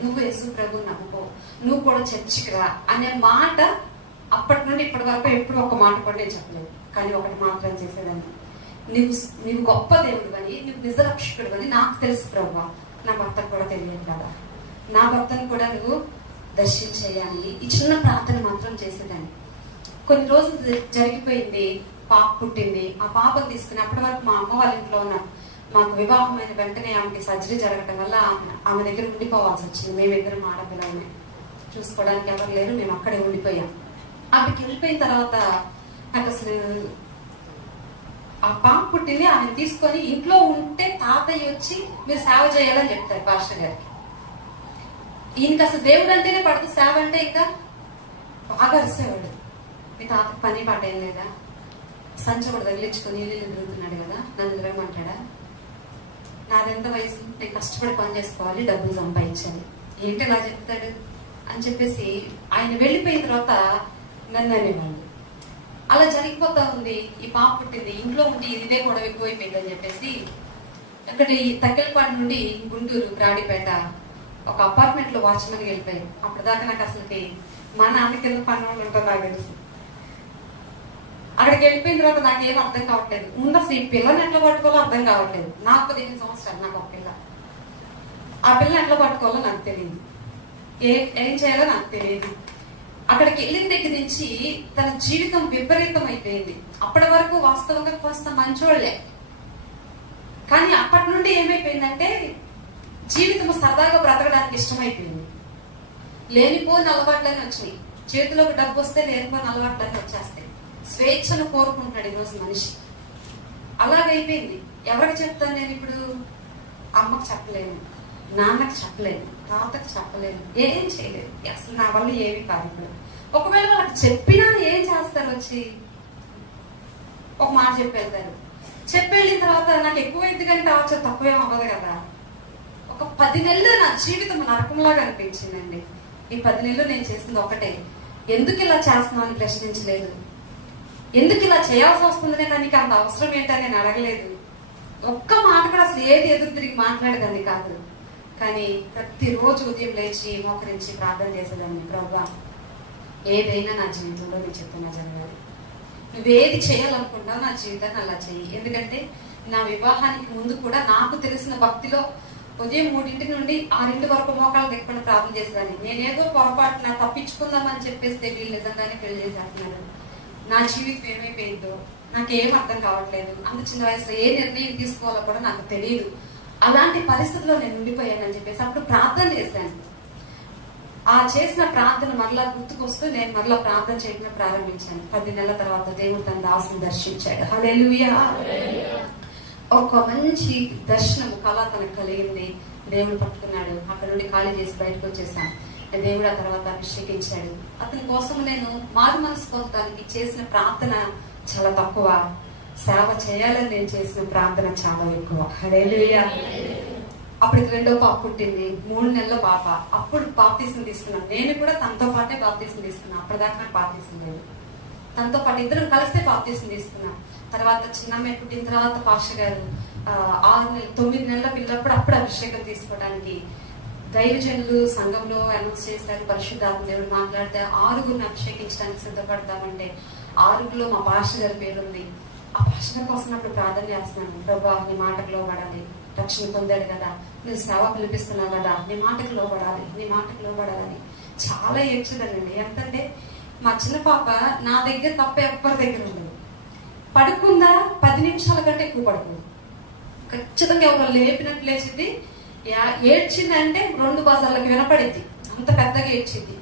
నువ్వు యేసు ప్రభు నమ్ముకో, నువ్వు కూడా చర్చికి రా అనే మాట అప్పటి నుండి ఇప్పటి వరకు ఎప్పుడు ఒక మాట కూడా నేను చెప్పలేదు. కానీ ఒకటి మాత్రం చేసేదాన్ని, నీవు గొప్ప దేవుడు అని, నువ్వు నిజరక్షకుడు అని నాకు తెలుసు ప్రభు. నా భర్తకు కూడా తెలియదు కదా, నా భర్తను కూడా నువ్వు దర్శించేయాలి. ఈ చిన్న ప్రార్థన మాత్రం చేసేదాన్ని. కొన్ని రోజులు జరిగిపోయింది, పాప పుట్టింది. ఆ పాపను తీసుకుని అప్పటి వరకు మా అమ్మ వాళ్ళ ఇంట్లో ఉన్నాం. మాకు వివాహం అయిన వెంటనే ఆమెకి సర్జరీ జరగటం వల్ల ఆమె దగ్గర ఉండిపోవాల్సి వచ్చింది. మేమిద్దరం ఆడపిల్లలమే, చూసుకోవడానికి ఎవరు లేరు, మేము అక్కడే ఉండిపోయాం. అక్కడికి వెళ్ళిపోయిన తర్వాత నాకు అసలు ఆ పాప పుట్టింది, ఆమెను తీసుకొని ఇంట్లో ఉంటే తాతయ్య వచ్చి మీరు సేవ చేయాలని చెప్తారు పాస్టర్ గారికి. ఈయనకి అసలు దేవుడు అంటేనే పడుతు, సేవ అంటే ఇంకా బాగా అరిసేవాడు. మీ తాతకు పని పాట ఏం లేదా, సంచ కూడా తగిలించుకొని ఇల్లు తిరుగుతున్నాడు కదా, నన్ను తిరగమంటాడా? నాదెంత వయసు, నేను కష్టపడి పని చేసుకోవాలి, డబ్బులు సంపాదించాలి, ఏంటి ఇలా చెప్తాడు అని చెప్పేసి ఆయన వెళ్ళిపోయిన తర్వాత నన్ను అనేవాళ్ళు. అలా జరిగిపోతా ఉంది. ఈ పాప పుట్టింది, ఇంట్లో ఉండి ఇదే గొడవ ఎక్కువైపోయిందని చెప్పేసి అక్కడి తక్కెలపాడు నుండి గుంటూరు బ్రాడిపేట ఒక అపార్ట్మెంట్ లో వాచ్మెన్ వెళ్ళిపోయాయి. అప్పటిదాకా నాకు అసలుకి మా నాన్న కింద పని వాళ్ళు ఉంటారు నాకు తెలుసు. అక్కడికి వెళ్ళిపోయిన తర్వాత నాకు ఏం అర్థం కావట్లేదు. ముందు అసలు ఈ పిల్లని ఎట్లా పట్టుకోవాలో అర్థం కావట్లేదు. నాకు 15 సంవత్సరాలు, నాకు ఒక పిల్ల. ఆ పిల్లని ఎట్లా పట్టుకోవాలో నాకు తెలియదు, ఏం చేయాలో నాకు తెలియదు. అక్కడికి వెళ్ళిన దగ్గర నుంచి తన జీవితం విపరీతం అయిపోయింది. అప్పటి వరకు వాస్తవంగా కొంత మంచోళ్లే, కానీ అప్పటి నుండి ఏమైపోయిందంటే జీవితం సరదాగా బ్రతకడానికి ఇష్టమైపోయింది. లేనిపోని అలవాట్లన్నీ వచ్చినాయి. చేతిలోకి డబ్బు వస్తే లేనిపోని అలవాట్లన్నీ వచ్చేస్తాయి. స్వేచ్ఛను కోరుకుంటున్నాడు ఈరోజు మనిషి. అలాగైపోయింది. ఎవరికి చెప్తాను నేను ఇప్పుడు? అమ్మకి చెప్పలేను, నాన్నకి చెప్పలేను, తాతకి చెప్పలేను, ఏం చేయలేదు. అసలు నా వల్ల ఏమి కాదు. ఇప్పుడు ఒకవేళ వాళ్ళకి చెప్పినా ఏం చేస్తారు? వచ్చి ఒక మాట చెప్పేళ్తారు. చెప్పెళ్ళిన తర్వాత నాకు ఎక్కువైంది కానీ టార్చర్ తక్కువేం అవ్వదు కదా. ఒక 10 నెలలు నా జీవితం నరకంలాగా అనిపించిందండి. ఈ 10 నెలలు నేను చేసింది ఒకటే, ఎందుకు ఇలా చేస్తున్నావు అని ప్రశ్నించలేదు. ఎందుకు ఇలా చేయాల్సి వస్తుందనే దానికి అంత అవసరం ఏంటని నేను అడగలేదు. ఒక్క మాట కూడా అసలు ఏది ఎదురు తిరిగి మాట్లాడేదాన్ని కాదు. కానీ ప్రతిరోజు ఉదయం లేచి మోకరించి ప్రార్థన చేసేదాన్ని, ప్రభువా ఏదైనా నా జీవితంలో నీ చెప్తున్నా జరగాలి. నువ్వేది చేయాలనుకుంటావు నా జీవితాన్ని అలా చెయ్యి. ఎందుకంటే నా వివాహానికి ముందు కూడా నాకు తెలిసిన భక్తిలో ఉదయం 3 నుండి 6 వరకు మోకాలు దిక్కుని ప్రార్థన చేసేదాన్ని. నేనేదో పొరపాటున తప్పించుకుందామని చెప్పేస్తే వీళ్ళు నిజంగానే పెళ్లి చేసేస్తున్నారు. నా జీవితం ఏమైపోయిందో నాకేం అర్థం కావట్లేదు. అంత చిన్న వయసులో ఏ నిర్ణయం తీసుకోవాలో కూడా నాకు తెలియదు. అలాంటి పరిస్థితుల్లో నేను ఉండిపోయానని చెప్పేసి అప్పుడు ప్రార్థన చేశాను. ఆ చేసిన ప్రార్థన మరలా గుర్తుకొస్తూ నేను మరలా ప్రార్థన చేయడం ప్రారంభించాను. 10 నెలల తర్వాత దేవుడు తన దాసుని దర్శించాడు. హల్లెలూయా. ఒక మంచి దర్శనం కళ తనకు కలిగింది. దేవుడు పట్టుకున్నాడు. అక్కడ నుండి ఖాళీ చేసి బయటకు వచ్చేసాను. దేవుడు ఆ తర్వాత అభిషేకించాడు. అతని కోసం నేను మారు మనసు పొందడానికి చేసిన ప్రార్థన చాలా తక్కువ, సేవ చేయాలని నేను చేసిన ప్రార్థన చాలా ఎక్కువ. హల్లెలూయా. అప్పటికి 2వ పాప పుట్టింది, 3 నెలల పాప. అప్పుడు బాప్తీసం తీసుకున్నాను. నేను కూడా తనతో పాటే బాప్తీసం తీసుకున్నాను. అప్పటిదాకా నాకు బాప్తీసం లేదు. తనతో పాటు ఇద్దరం కలిస్తే బాప్తీసం తీసుకున్నాం. తర్వాత చిన్నమ్మాయి పుట్టిన తర్వాత పాస్టర్ గారు 9 నెలల పిల్లప్పుడు అప్పుడు అభిషేకం తీసుకోవడానికి దైవజనులు సంఘంలో అనౌన్స్ చేశారు. పరిశుద్ధాత్మ దేవుడు మాట్లాడితే 6గురిని అభిషేకించడానికి సిద్ధపడతామంటే 6గురిలో మా పాస్టర్ గారి పేరు ఉంది. ఆ పాస్టర్ గారి కోసం అప్పుడు ప్రార్థన చేస్తున్నాను. ప్రభా నీ మాటకు లోబడాలి, రక్షణ పొందాడు కదా, నువ్వు సేవ పిలిపిస్తున్నావు కదా, నీ మాటకు లోబడాలి, నీ మాటకు లోబడాలని చాలా ఏడ్చేదానండి. ఎంతంటే మా చిన్న పాప నా దగ్గర తప్ప ఎవ్వరి దగ్గర ఉండదు. పడుకుందా 10 నిమిషాల కంటే ఎక్కువ పడుకుంది. ఖచ్చితంగా ఎవరు లేపినట్టు లేచింది. ఏడ్చిందంటే 2 బజార్లకు వినపడింది. అంత పెద్దగా ఏడ్చింది.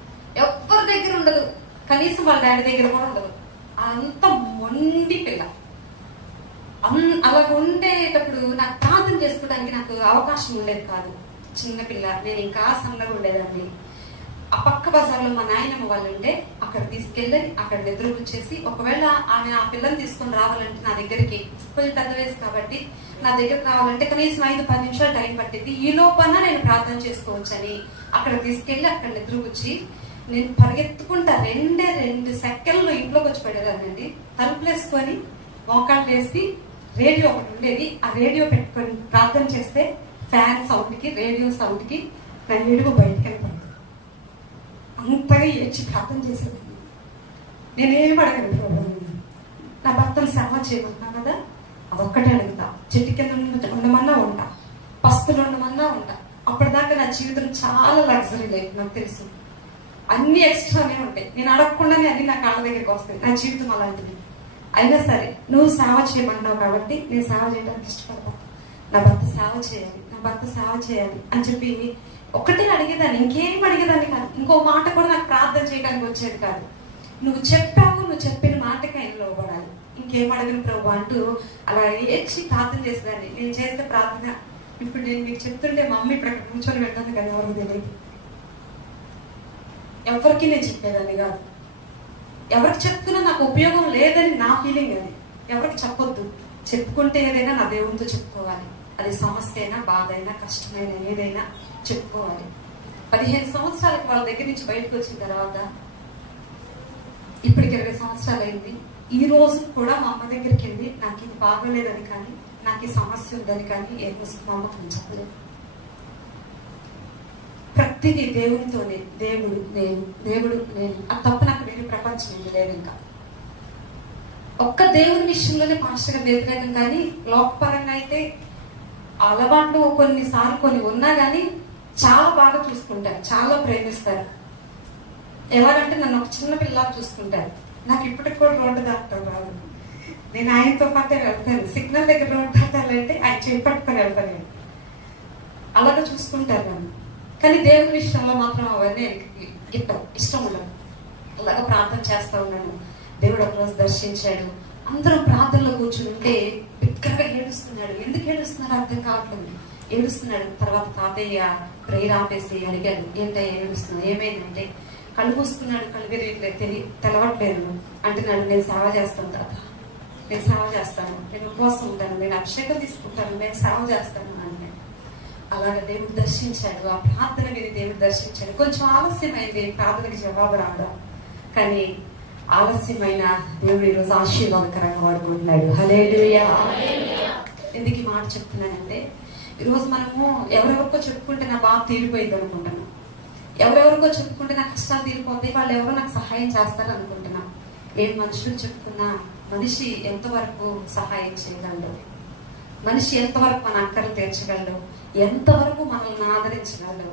ఎవరి దగ్గర ఉండదు, కనీసం వాళ్ళ డాడీ దగ్గర కూడా ఉండదు. అంత మొండి పిల్ల. అలా ఉండేటప్పుడు నాకు ప్రార్థన చేసుకోవడానికి నాకు అవకాశం ఉండేది కాదు. చిన్నపిల్ల, నేను ఇంకా సన్నగా ఉండేదాన్ని. ఆ పక్క బజార్లో మా నాయనమ్మ వాళ్ళు ఉంటే అక్కడ తీసుకెళ్ళి అక్కడ నిద్రపుచ్చేసి, ఒకవేళ ఆమె ఆ పిల్లని తీసుకొని రావాలంటే నా దగ్గరికి, కొంచెం పెద్ద వయసు కాబట్టి నా దగ్గరకు రావాలంటే కనీసం 5-10 నిమిషాలు టైం పట్టింది. ఈ లోపల నేను ప్రార్థన చేసుకోవచ్చని అక్కడ తీసుకెళ్లి అక్కడ నిద్రపుచ్చి నేను పరిగెత్తుకుంటా 2 సెకండ్లు ఇంట్లోకి వచ్చి పడేదానండి. తలుపులేసుకొని మోకాళ్ళు వేసి రేడియో ఒకటి ఉండేది, ఆ రేడియో పెట్టుకొని ప్రార్థన చేస్తే ఫ్యాన్ సౌండ్ కి రేడియో సౌండ్ కి నా ఏడుగు బయటకు వెళ్ళిపోయింది. అంతగా ఏడ్చి ప్రార్థన చేసేదాన్ని. నేనేం అడగను ప్రోగ్రామ్, నా భర్తను సేవ చేయమంటున్నా కదా అదొక్కటే అడుగుతా. చెట్టు కింద ఉండమన్నా ఉంటా, పస్తులు ఉండమన్నా ఉంటా. అప్పటిదాకా నా జీవితం చాలా లగ్జరీ లైఫ్. నాకు తెలుసు అన్ని ఎక్స్ట్రానే ఉంటాయి. నేను అడగకుండానే అన్ని నా కాళ్ళ దగ్గరికి వస్తాయి. నా జీవితం అలాంటిది. అయినా సరే నువ్వు సేవ చేయమంటావు కాబట్టి నేను సేవ చేయడానికి ఇష్టపడతా. నా భర్త సేవ చేయాలి, నా భర్త సేవ చేయాలి అని చెప్పి ఒకటే అడిగేదాన్ని, ఇంకేం అడిగేదాన్ని కాదు. ఇంకో మాట కూడా నాకు ప్రార్థన చేయడానికి వచ్చేది కాదు. నువ్వు చెప్పావు, నువ్వు చెప్పిన మాటకి ఆయన లోబడాలి, ఇంకేం అడగను ప్రభు అంటూ అలా ఏడ్చి ప్రార్థన చేసేదాన్ని. నేను చేస్తే ప్రార్థన ఇప్పుడు నేను మీకు చెప్తుంటే మా అమ్మ ఇప్పుడు అక్కడ కూర్చొని పెట్టాను కదా, ఎవరికి తెలియదు. ఎవరికి నేను చెప్పేదాన్ని కాదు. ఎవరికి చెప్తున్నా నాకు ఉపయోగం లేదని నా ఫీలింగ్. అది ఎవరికి చెప్పొద్దు. చెప్పుకుంటే ఏదైనా నా దేవునితో చెప్పుకోవాలి. అది సమస్య అయినా, బాధ అయినా, కష్టమైన ఏదైనా చెప్పుకోవాలి. 15 సంవత్సరాలకి వాళ్ళ దగ్గర నుంచి బయటకు వచ్చిన తర్వాత ఇప్పటికి 20 సంవత్సరాలు అయింది. ఈ రోజు కూడా మా అమ్మ దగ్గరికి వెళ్ళి నాకు ఇది బాగోలేదని కానీ, నాకు ఈ సమస్య ఉందని కానీ ఏ రోజు మా అమ్మకు చెప్పలేదు. ప్రతిదీ దేవునితోనే, దేవుడు నేను, దేవుడు నేను, అది తప్ప నాకు వేరే ప్రపంచం ఏమి లేదు. ఇంకా ఒక్క దేవుని విషయంలోనే పాస్టర్ వ్యతిరేకం, కానీ లోకపరంగా అయితే అలవాట్లు కొన్నిసార్లు కొన్ని ఉన్నా కానీ చాలా బాగా చూసుకుంటారు, చాలా ప్రేమిస్తారు. ఎవరంటే నన్ను ఒక చిన్న పిల్లలా చూసుకుంటారు. నాకు ఇప్పటికి కూడా రోడ్డు దాటం రాదు. నేను ఆయనతో పాటే వెళ్తాను. సిగ్నల్ దగ్గర రోడ్డు దాటాలంటే ఆయన చేపట్టుకొని వెళ్తాను. అలాగా చూసుకుంటారు నన్ను. కానీ దేవుని విషయంలో మాత్రం అవన్నీ ఇష్టం ఉండదు. అలాగా ప్రార్థన చేస్తూ ఉన్నాను. దేవుడు ఒకరోజు దర్శించాడు. అందరం ప్రార్థనలో కూర్చుంటే బిగ్గరగా ఏడుస్తున్నాడు. ఎందుకు ఏడుస్తున్నాడు అర్థం కావట్లేదు. ఏడుస్తున్నాడు. తర్వాత తాతయ్య ప్రేయర్ ఆపేసి అడిగాడు, ఏంటయ్యా ఏడుస్తున్నాడు, ఏమైందంటే కళ్ళు పూసుకున్నాడు. కళ్ళు తెలవట్లేదు అంటున్నాడు. నేను సేవ చేస్తాను తాత, నేను సేవ చేస్తాను, నేను ఉపవాసం ఉంటాను, నేను అభిషేకం తీసుకుంటాను, నేను సేవ చేస్తాను అంటే అలాగే దేవుడు దర్శించాడు. ఆ ప్రార్థన మీద దేవుడు దర్శించాడు. కొంచెం ఆలస్యమైంది ప్రార్థనకి జవాబు రావడం, కానీ ఆలస్యమైన దేవుడు ఈరోజు ఆశీర్వాదకరంగా వాడుకుంటున్నాడు. హల్లెలూయా. ఎందుకు ఈ మాట చెప్తున్నానంటే, ఈరోజు మనము ఎవరెవరికో చెప్పుకుంటే నా బాధ తీరిపోయింది అనుకుంటున్నాం. ఎవరెవరికో చెప్పుకుంటే నా కష్టాలు తీరిపోతాయి, వాళ్ళు ఎవరో నాకు సహాయం చేస్తారు అనుకుంటున్నాం. ఏం మనుషులు చెప్పుకున్నా మనిషి ఎంతవరకు సహాయం చేయగలడు, మనిషి ఎంతవరకు మన అక్కర్లు తీర్చగలడు, ఎంతవరకు మనల్ని ఆదరించగలడు,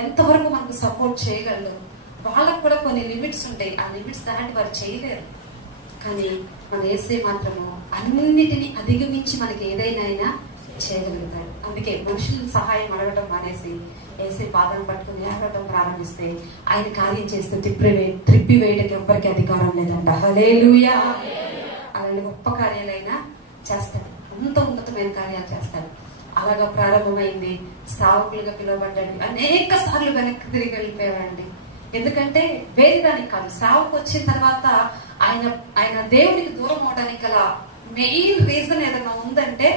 ఎంతవరకు మనకు సపోర్ట్ చేయగలడు. వాళ్ళకు కూడా కొన్ని లిమిట్స్ ఉంటాయి. ఆ లిమిట్స్ దాటి వారు చేయలేరు. కానీ మన యేసయ్య మాత్రము అన్నిటినీ అధిగమించి మనకి ఏదైనా చేయగలుగుతాడు. అందుకే మనుషుల సహాయం అడగడం మానేసి యేసయ్య పాదం పట్టుకుని ఏడవడం ప్రారంభిస్తే ఆయన కార్యం చేస్తూ త్రిప్పివేయడానికి ఎవ్వరికి అధికారం లేదంట. హల్లెలూయా. అలాంటి గొప్ప కార్యాలైనా చేస్తాడు, అంత ఉన్నతమైన కార్యాలు చేస్తాడు. అలాగా ప్రారంభమైంది. సేవకులుగా పిలువబడ్డాడు. అనేక సార్లు వెనక్కి తిరిగి వెళ్ళిపోయాడండి. ఎందుకంటే వేరేదానికి కాదు, సేవకు వచ్చిన తర్వాత ఆయన దేవునికి దూరం అవడానికి గల మెయిన్ రీజన్ ఏదైనా ఉందంటే,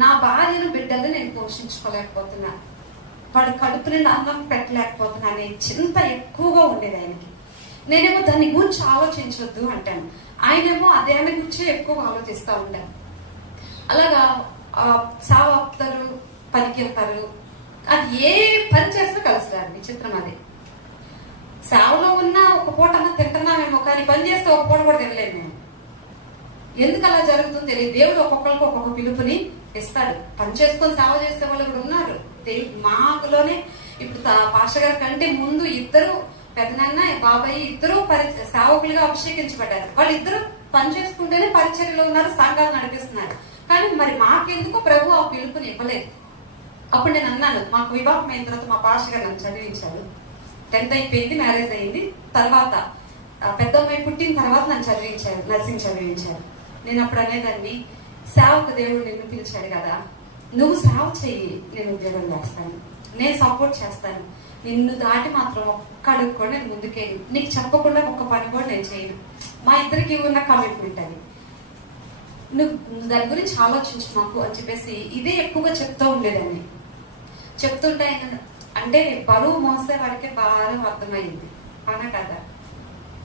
నా భార్యను బిడ్డల్ని నేను పోషించుకోలేకపోతున్నా, వాడి కడుపు నిండా అన్నం పెట్టలేకపోతున్నా అనే చింత ఎక్కువగా ఉండేది ఆయనకి. నేనేమో దాని గురించి ఆలోచించవద్దు అంటాను, ఆయనేమో అదే గురించి ఎక్కువ ఆలోచిస్తూ ఉంటాను. అలాగా సేవ ఆపుతారు, పనికి వెళ్తారు. అది ఏ పని చేస్తే కలిసిరారు. విచిత్రం అది. సేవలో ఉన్న ఒక పూట అన్న తింటున్నామేమో, కానీ పని చేస్తే ఒక పూట కూడా తినలేదు మేము. ఎందుకు అలా జరుగుతుందో తెలియదు. దేవుడు ఒక్కొక్కరికి ఒక్కొక్క పిలుపుని ఇస్తాడు. పని చేసుకొని సేవ చేసే వాళ్ళు కూడా ఉన్నారు. మాకులోనే ఇప్పుడు పాస్టర్ గారి కంటే ముందు ఇద్దరు పెద్దనాన్న బాబాయ్ ఇద్దరు సేవకులుగా అభిషేకించబడ్డారు. వాళ్ళు ఇద్దరు పని చేసుకుంటేనే పరిచర్యలో ఉన్నారు, సంఘాలు నడిపిస్తున్నారు. కానీ మరి మాకెందుకో ప్రభు ఆ పిలుపుని ఇవ్వలేదు. అప్పుడు నేను అన్నాను, మాకు వివాహం అయిన తర్వాత మా పాస్టర్ గారు నన్ను చదివించారు. 10th అయిపోయింది, మ్యారేజ్ అయింది. తర్వాత పెద్ద అమ్మాయి పుట్టిన తర్వాత నన్ను చదివించారు, నర్సింగ్ చదివించారు. నేను అప్పుడు అనేదాన్ని, సేవకు దేవుడు నిన్ను పిలిచాడు కదా, నువ్వు సేవ చెయ్యి, నేను ఉద్యోగం చేస్తాను, నేను సపోర్ట్ చేస్తాను. నిన్ను దాటి మాత్రం ఒక్క అడుగు కూడా నేను ముందుకేను, నీకు చెప్పకుండా ఒక్క పని కూడా నేను చేయను. మా ఇద్దరికి ఉన్న కమిట్మెంట్ అది. నువ్వు దాని గురించి ఆలోచించు మాకు అని చెప్పేసి ఇదే ఎక్కువగా చెప్తూ ఉండేదాన్ని. చెప్తుంటే అంటే బరువు మోసే వాడికి బాగా అర్థమైంది, అవునా కదా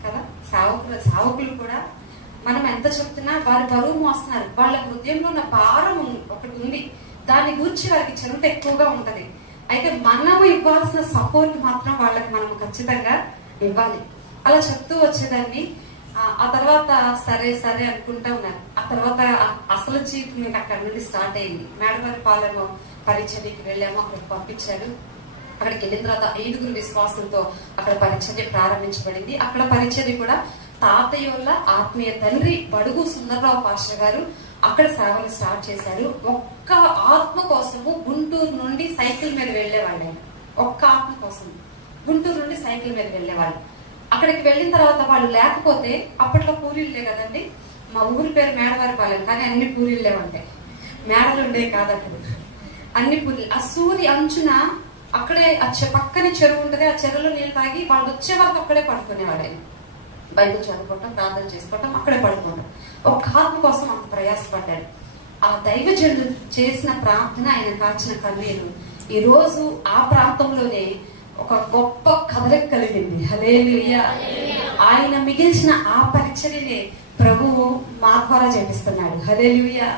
కదా. సావకులు కూడా మనం ఎంత చెప్తున్నా వారి బరువు మోస్తున్నారు. వాళ్ళ హృదయంలో ఉన్న భారం ఒకటి ఉంది, దాని గురించి వారికి చింత ఎక్కువగా ఉంటది. అయితే మనము ఇవ్వాల్సిన సపోర్ట్ మాత్రం వాళ్ళకి మనం ఖచ్చితంగా ఇవ్వాలి. అలా చెప్తూ వచ్చేదాన్ని. ఆ తర్వాత సరే సరే అనుకుంటా ఉన్నారు. ఆ తర్వాత అసలు జీవితం మీకు అక్కడ నుండి స్టార్ట్ అయింది. మేడవారి పాలెమో పరిచర్యకి వెళ్ళాము, అక్కడికి పంపించాడు. అక్కడికి వెళ్ళిన తర్వాత 5 విశ్వాసంతో అక్కడ పరిచర్య ప్రారంభించబడింది. అక్కడ పరిచర్య కూడా తాతయ్య వల్ల ఆత్మీయ తండ్రి బడుగు సుందరరావు పాస్టర్ గారు అక్కడ సేవలు స్టార్ట్ చేశారు. ఒక్క ఆత్మ కోసము గుంటూరు నుండి సైకిల్ మీద వెళ్లేవాళ్ళు. ఆయన ఒక్క ఆత్మ కోసం గుంటూరు నుండి సైకిల్ మీద వెళ్లేవాళ్ళు. అక్కడికి వెళ్ళిన తర్వాత వాళ్ళు లేకపోతే, అప్పట్లో పూరీలే కదండి, మా ఊరి పేరు మేడవారి పాలెం, కానీ అన్ని పూరీలే ఉంటాయి, మేడలు ఉండేవి కాదు అక్కడ, అన్ని పూరీలు. ఆ సూర్య అంచున అక్కడే పక్కనే చెరువు ఉంటది, ఆ చెరువులో నీళ్ళు తాగి వాళ్ళు వచ్చే వరకు అక్కడే పడుకునేవాడు. ఆయన బైబిల్ చదువుకోవటం, ప్రార్థన చేసుకోవటం, అక్కడే పడుకోవటం. ఒక ఆత్మ కోసం అంత ప్రయాసపడ్డాడు. ఆ దైవజనులు చేసిన ప్రార్థన, ఆయన కాచిన కన్నీరు ఈ రోజు ఆ ప్రాంతంలోనే ఒక గొప్ప కదలిక కలిగింది. హల్లెలూయా. ఆయన మిగిల్చిన ఆ పరిచర్యనే ప్రభువు మా ద్వారా చేపిస్తున్నాడు. హల్లెలూయా.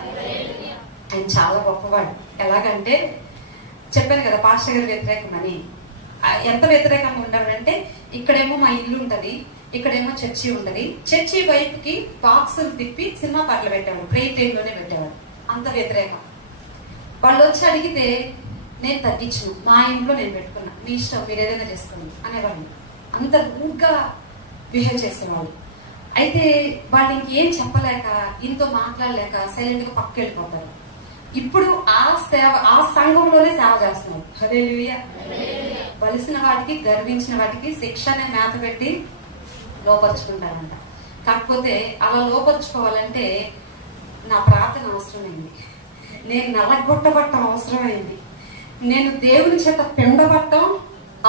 ఆయన చాలా గొప్పవాడు. ఎలాగంటే చెప్పాను కదా పాస్టర్ గారి వ్యతిరేకమని. ఎంత వ్యతిరేకంగా ఉండడంటే ఇక్కడేమో మా ఇల్లు ఉంటది, ఇక్కడేమో చర్చి ఉంటది. చర్చి వైపుకి బాక్సులు తిప్పి సినిమా పాటలు పెట్టేవాడు, ప్రేయర్ టైంలోనే పెట్టేవాడు. అంత వ్యతిరేకం. వాళ్ళు వచ్చి అడిగితే నేను తగ్గించను, మా ఇంట్లో నేను పెట్టుకున్నా, మీ ఇష్టం, మీరు ఏదైనా చేసుకోండి అనేవాళ్ళు. అంత రూడ్గా బిహేవ్ చేసేవాళ్ళు. అయితే వాళ్ళు ఇంకేం చెప్పలేక, ఇంతో మాట్లాడలేక సైలెంట్ గా పక్కకి వెళ్ళిపోతారు. ఇప్పుడు ఆ సంఘంలోనే సేవ చేస్తున్నారు. హల్లెలూయా. వలసిన వాటికి, గర్వించిన వాటికి శిక్ష అనే మేత పెట్టి లోపరుచుకుంటారంట. కాకపోతే అలా లోపరుచుకోవాలంటే నా ప్రార్థన అవసరమైంది, నేను నల్లగొట్టబట్టం అవసరమైంది, నేను దేవుని చేత పిండబట్టం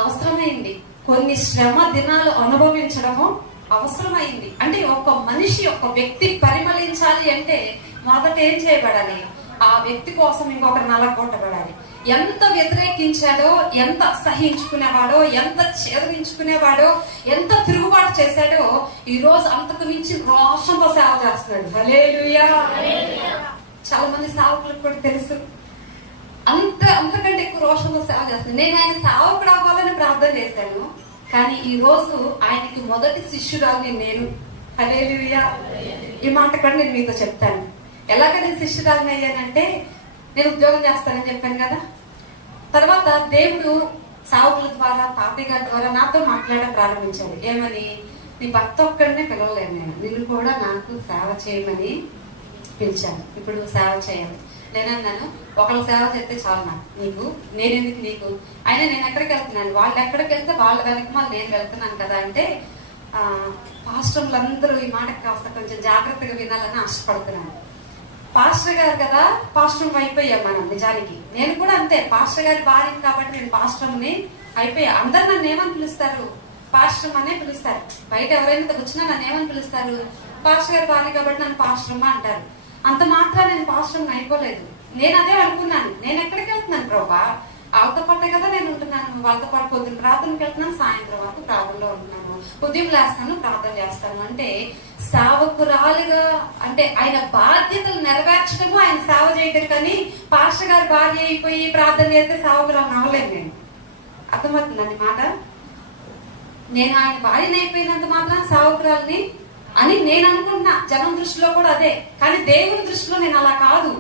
అవసరమైంది, కొన్ని శ్రమ దినాలు అనుభవించడము అవసరమైంది. అంటే ఒక మనిషి, ఒక వ్యక్తి పరిమళించాలి అంటే మొదట ఏం చేయబడాలి? ఆ వ్యక్తి కోసం ఇంకొకరు నలగొట్టబడాలి. ఎంత వ్యతిరేకించాడో, ఎంత అసహించుకునేవాడో, ఎంత చేదరించుకునేవాడో, ఎంత తిరుగుబాటు చేశాడో, ఈ రోజు అంతకు మించి రోషంతో సేవ చేస్తున్నాడు. హల్లెలూయా. చాలా మంది సేవకులకు కూడా తెలుసు, అంతకంటే ఎక్కువ రోషంతో సేవ చేస్తున్నాడు. నేను ఆయన సేవకుడు అవ్వాలని ప్రార్థన చేశాను, కానీ ఈ రోజు ఆయనకి మొదటి శిష్యురాలిని నేను. హల్లెలూయా. ఈ మాట కూడా నేను మీతో చెప్తాను. ఎలాగ నేను శిష్యురాలిని అయ్యానంటే, నేను ఉద్యోగం చేస్తానని చెప్పాను కదా. తర్వాత దేవుడు సావుకుల ద్వారా, తాతయ్య గారి ద్వారా నాతో మాట్లాడడం ప్రారంభించాడు. ఏమని? నీ భర్త ఒక్కడనే పిలవలేను, నేను నిన్ను కూడా నాకు సేవ చేయమని పిలిచాను. ఇప్పుడు సేవ చేయాలి. నేనన్నాను, ఒకళ్ళు సేవ చేస్తే చాలు నాకు, నీకు నేనెందుకు నీకు, అయినా నేను ఎక్కడికి వెళ్తున్నాను, వాళ్ళు ఎక్కడికి వెళ్తే వాళ్ళ వెనక మళ్ళీ నేను వెళ్తున్నాను కదా అంటే, పాస్టర్లందరూ ఈ మాటకి కాస్త కొంచెం జాగ్రత్తగా వినాలని ఆశపడుతున్నాను. పాస్టర్ గారు కదా, పాస్టర్ అయిపోయాం మనం. నిజానికి నేను కూడా అంతే, పాస్టర్ గారి భార్య కాబట్టి నేను పాస్టర్ని అయిపోయా. అందరు నన్ను ఏమని పిలుస్తారు? పాస్టర్ అనే పిలుస్తారు. బయట ఎవరైనా వచ్చినా నన్ను ఏమని పిలుస్తారు? పాస్టర్ గారి భార్య కాబట్టి నన్ను పాస్టర్ అంటారు. అంత మాత్రం నేను పాస్టర్ అయిపోలేదు. నేను అదే అనుకున్నాను, నేను ఎక్కడికి వెళ్తున్నాను ప్రభా, వాళ్ళతో పాటే కదా నేను ఉంటున్నాను, వాళ్ళతో పాటు పొద్దున్న ప్రార్థనకి వెళ్తున్నాను, సాయంత్రం వరకు ప్రార్థనలో ఉంటున్నాను, ఉదయం లేస్తాను, ప్రార్థన చేస్తాను. అంటే సేవకురాలుగా, అంటే ఆయన బాధ్యతలు నెరవేర్చడము ఆయన సేవ చేయడం. కానీ పాస్టర్ గారి భార్య అయిపోయి ప్రార్థన చేస్తే సేవకురాలు అవ్వలేదు నేను. అర్థమవుతుందండి మాట? నేను ఆయన భార్యని అయిపోయినంత మాత్రం సేవకురాలని అని నేను అనుకుంటున్నా. జనం దృష్టిలో కూడా అదే, కానీ దేవుని దృష్టిలో నేను అలా కాదు.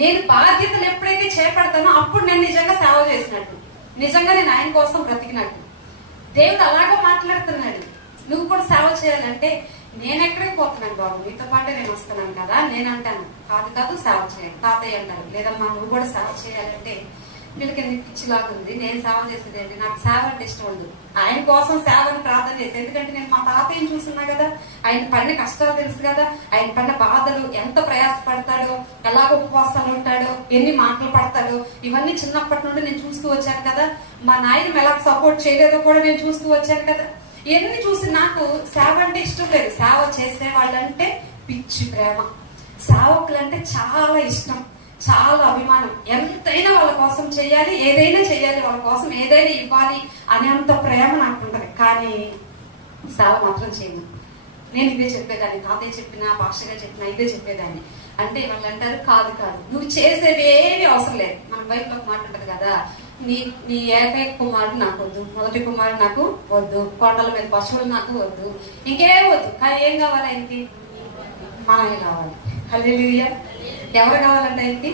నేను బాధ్యతలు ఎప్పుడైతే చేపడతానో అప్పుడు నేను నిజంగా సేవ చేసినట్టు, నిజంగా నేను ఆయన కోసం బ్రతికినట్టు. దేవుడు అలాగా మాట్లాడుతున్నాడు, నువ్వు కూడా సేవ చేయాలంటే. నేను ఎక్కడికి పోతున్నాను బాబు, మీతో పాటే నేను వస్తున్నాను కదా. నేను అంటాను, కాదు కాదు సేవ చేయాలి. తాతయ్య అంటారు, లేదమ్మా నువ్వు కూడా సేవ చేయాలంటే వీళ్ళకి ఎందుకు పిచ్చిలాగుంది, నేను సేవ చేసేది ఏంటి, నాకు సేవ అంటే ఇష్టం ఉండదు. ఆయన కోసం సేవను ప్రార్థన చేసేది, ఎందుకంటే నేను మా తాతయ్యని చూస్తున్నా కదా, ఆయన పడిన కష్టాలు తెలుసు కదా, ఆయన పడిన బాధలు, ఎంత ప్రయాసపడతాడో, ఎలాగ ఉపవాసాలు ఉంటాడో, ఎన్ని మాటలు పడతాడో, ఇవన్నీ చిన్నప్పటి నుండి నేను చూస్తూ వచ్చాను కదా. మా నాయన ఎలా సపోర్ట్ చేయలేదో కూడా నేను చూస్తూ వచ్చాను కదా. ఇవన్నీ చూసి నాకు సేవ అంటే ఇష్టం లేదు. సేవ చేసే వాళ్ళంటే పిచ్చి ప్రేమ, సేవకులంటే చాలా ఇష్టం, చాలా అభిమానం. ఎంతైనా వాళ్ళ కోసం చెయ్యాలి, ఏదైనా చెయ్యాలి, వాళ్ళ కోసం ఏదైనా ఇవ్వాలి అనేంత ప్రేమ నాకు ఉంటది. కానీ సేవ మాత్రం చేయను. నేను ఇదే చెప్పేదాన్ని, తాతయ్య చెప్పినా, పాస్టర్ గారు చెప్పినా ఇదే చెప్పేదాన్ని. అంటే వాళ్ళు అంటారు, కాదు కాదు నువ్వు చేసేవి ఏమీ అవసరం లేదు. మన బయటలో ఒక మాట ఉంటది కదా, నీ ఏకైక కుమారుడు నాకు వద్దు, మొదటి కుమారుడు నాకు వద్దు, కొండల మీద పశువులు నాకు వద్దు, ఇంకేం వద్దు. కానీ ఏం కావాలి ఆయనకి? మనమే కావాలి. హల్లెలూయా. ఎవరు కావాలంటే ఆయనకి?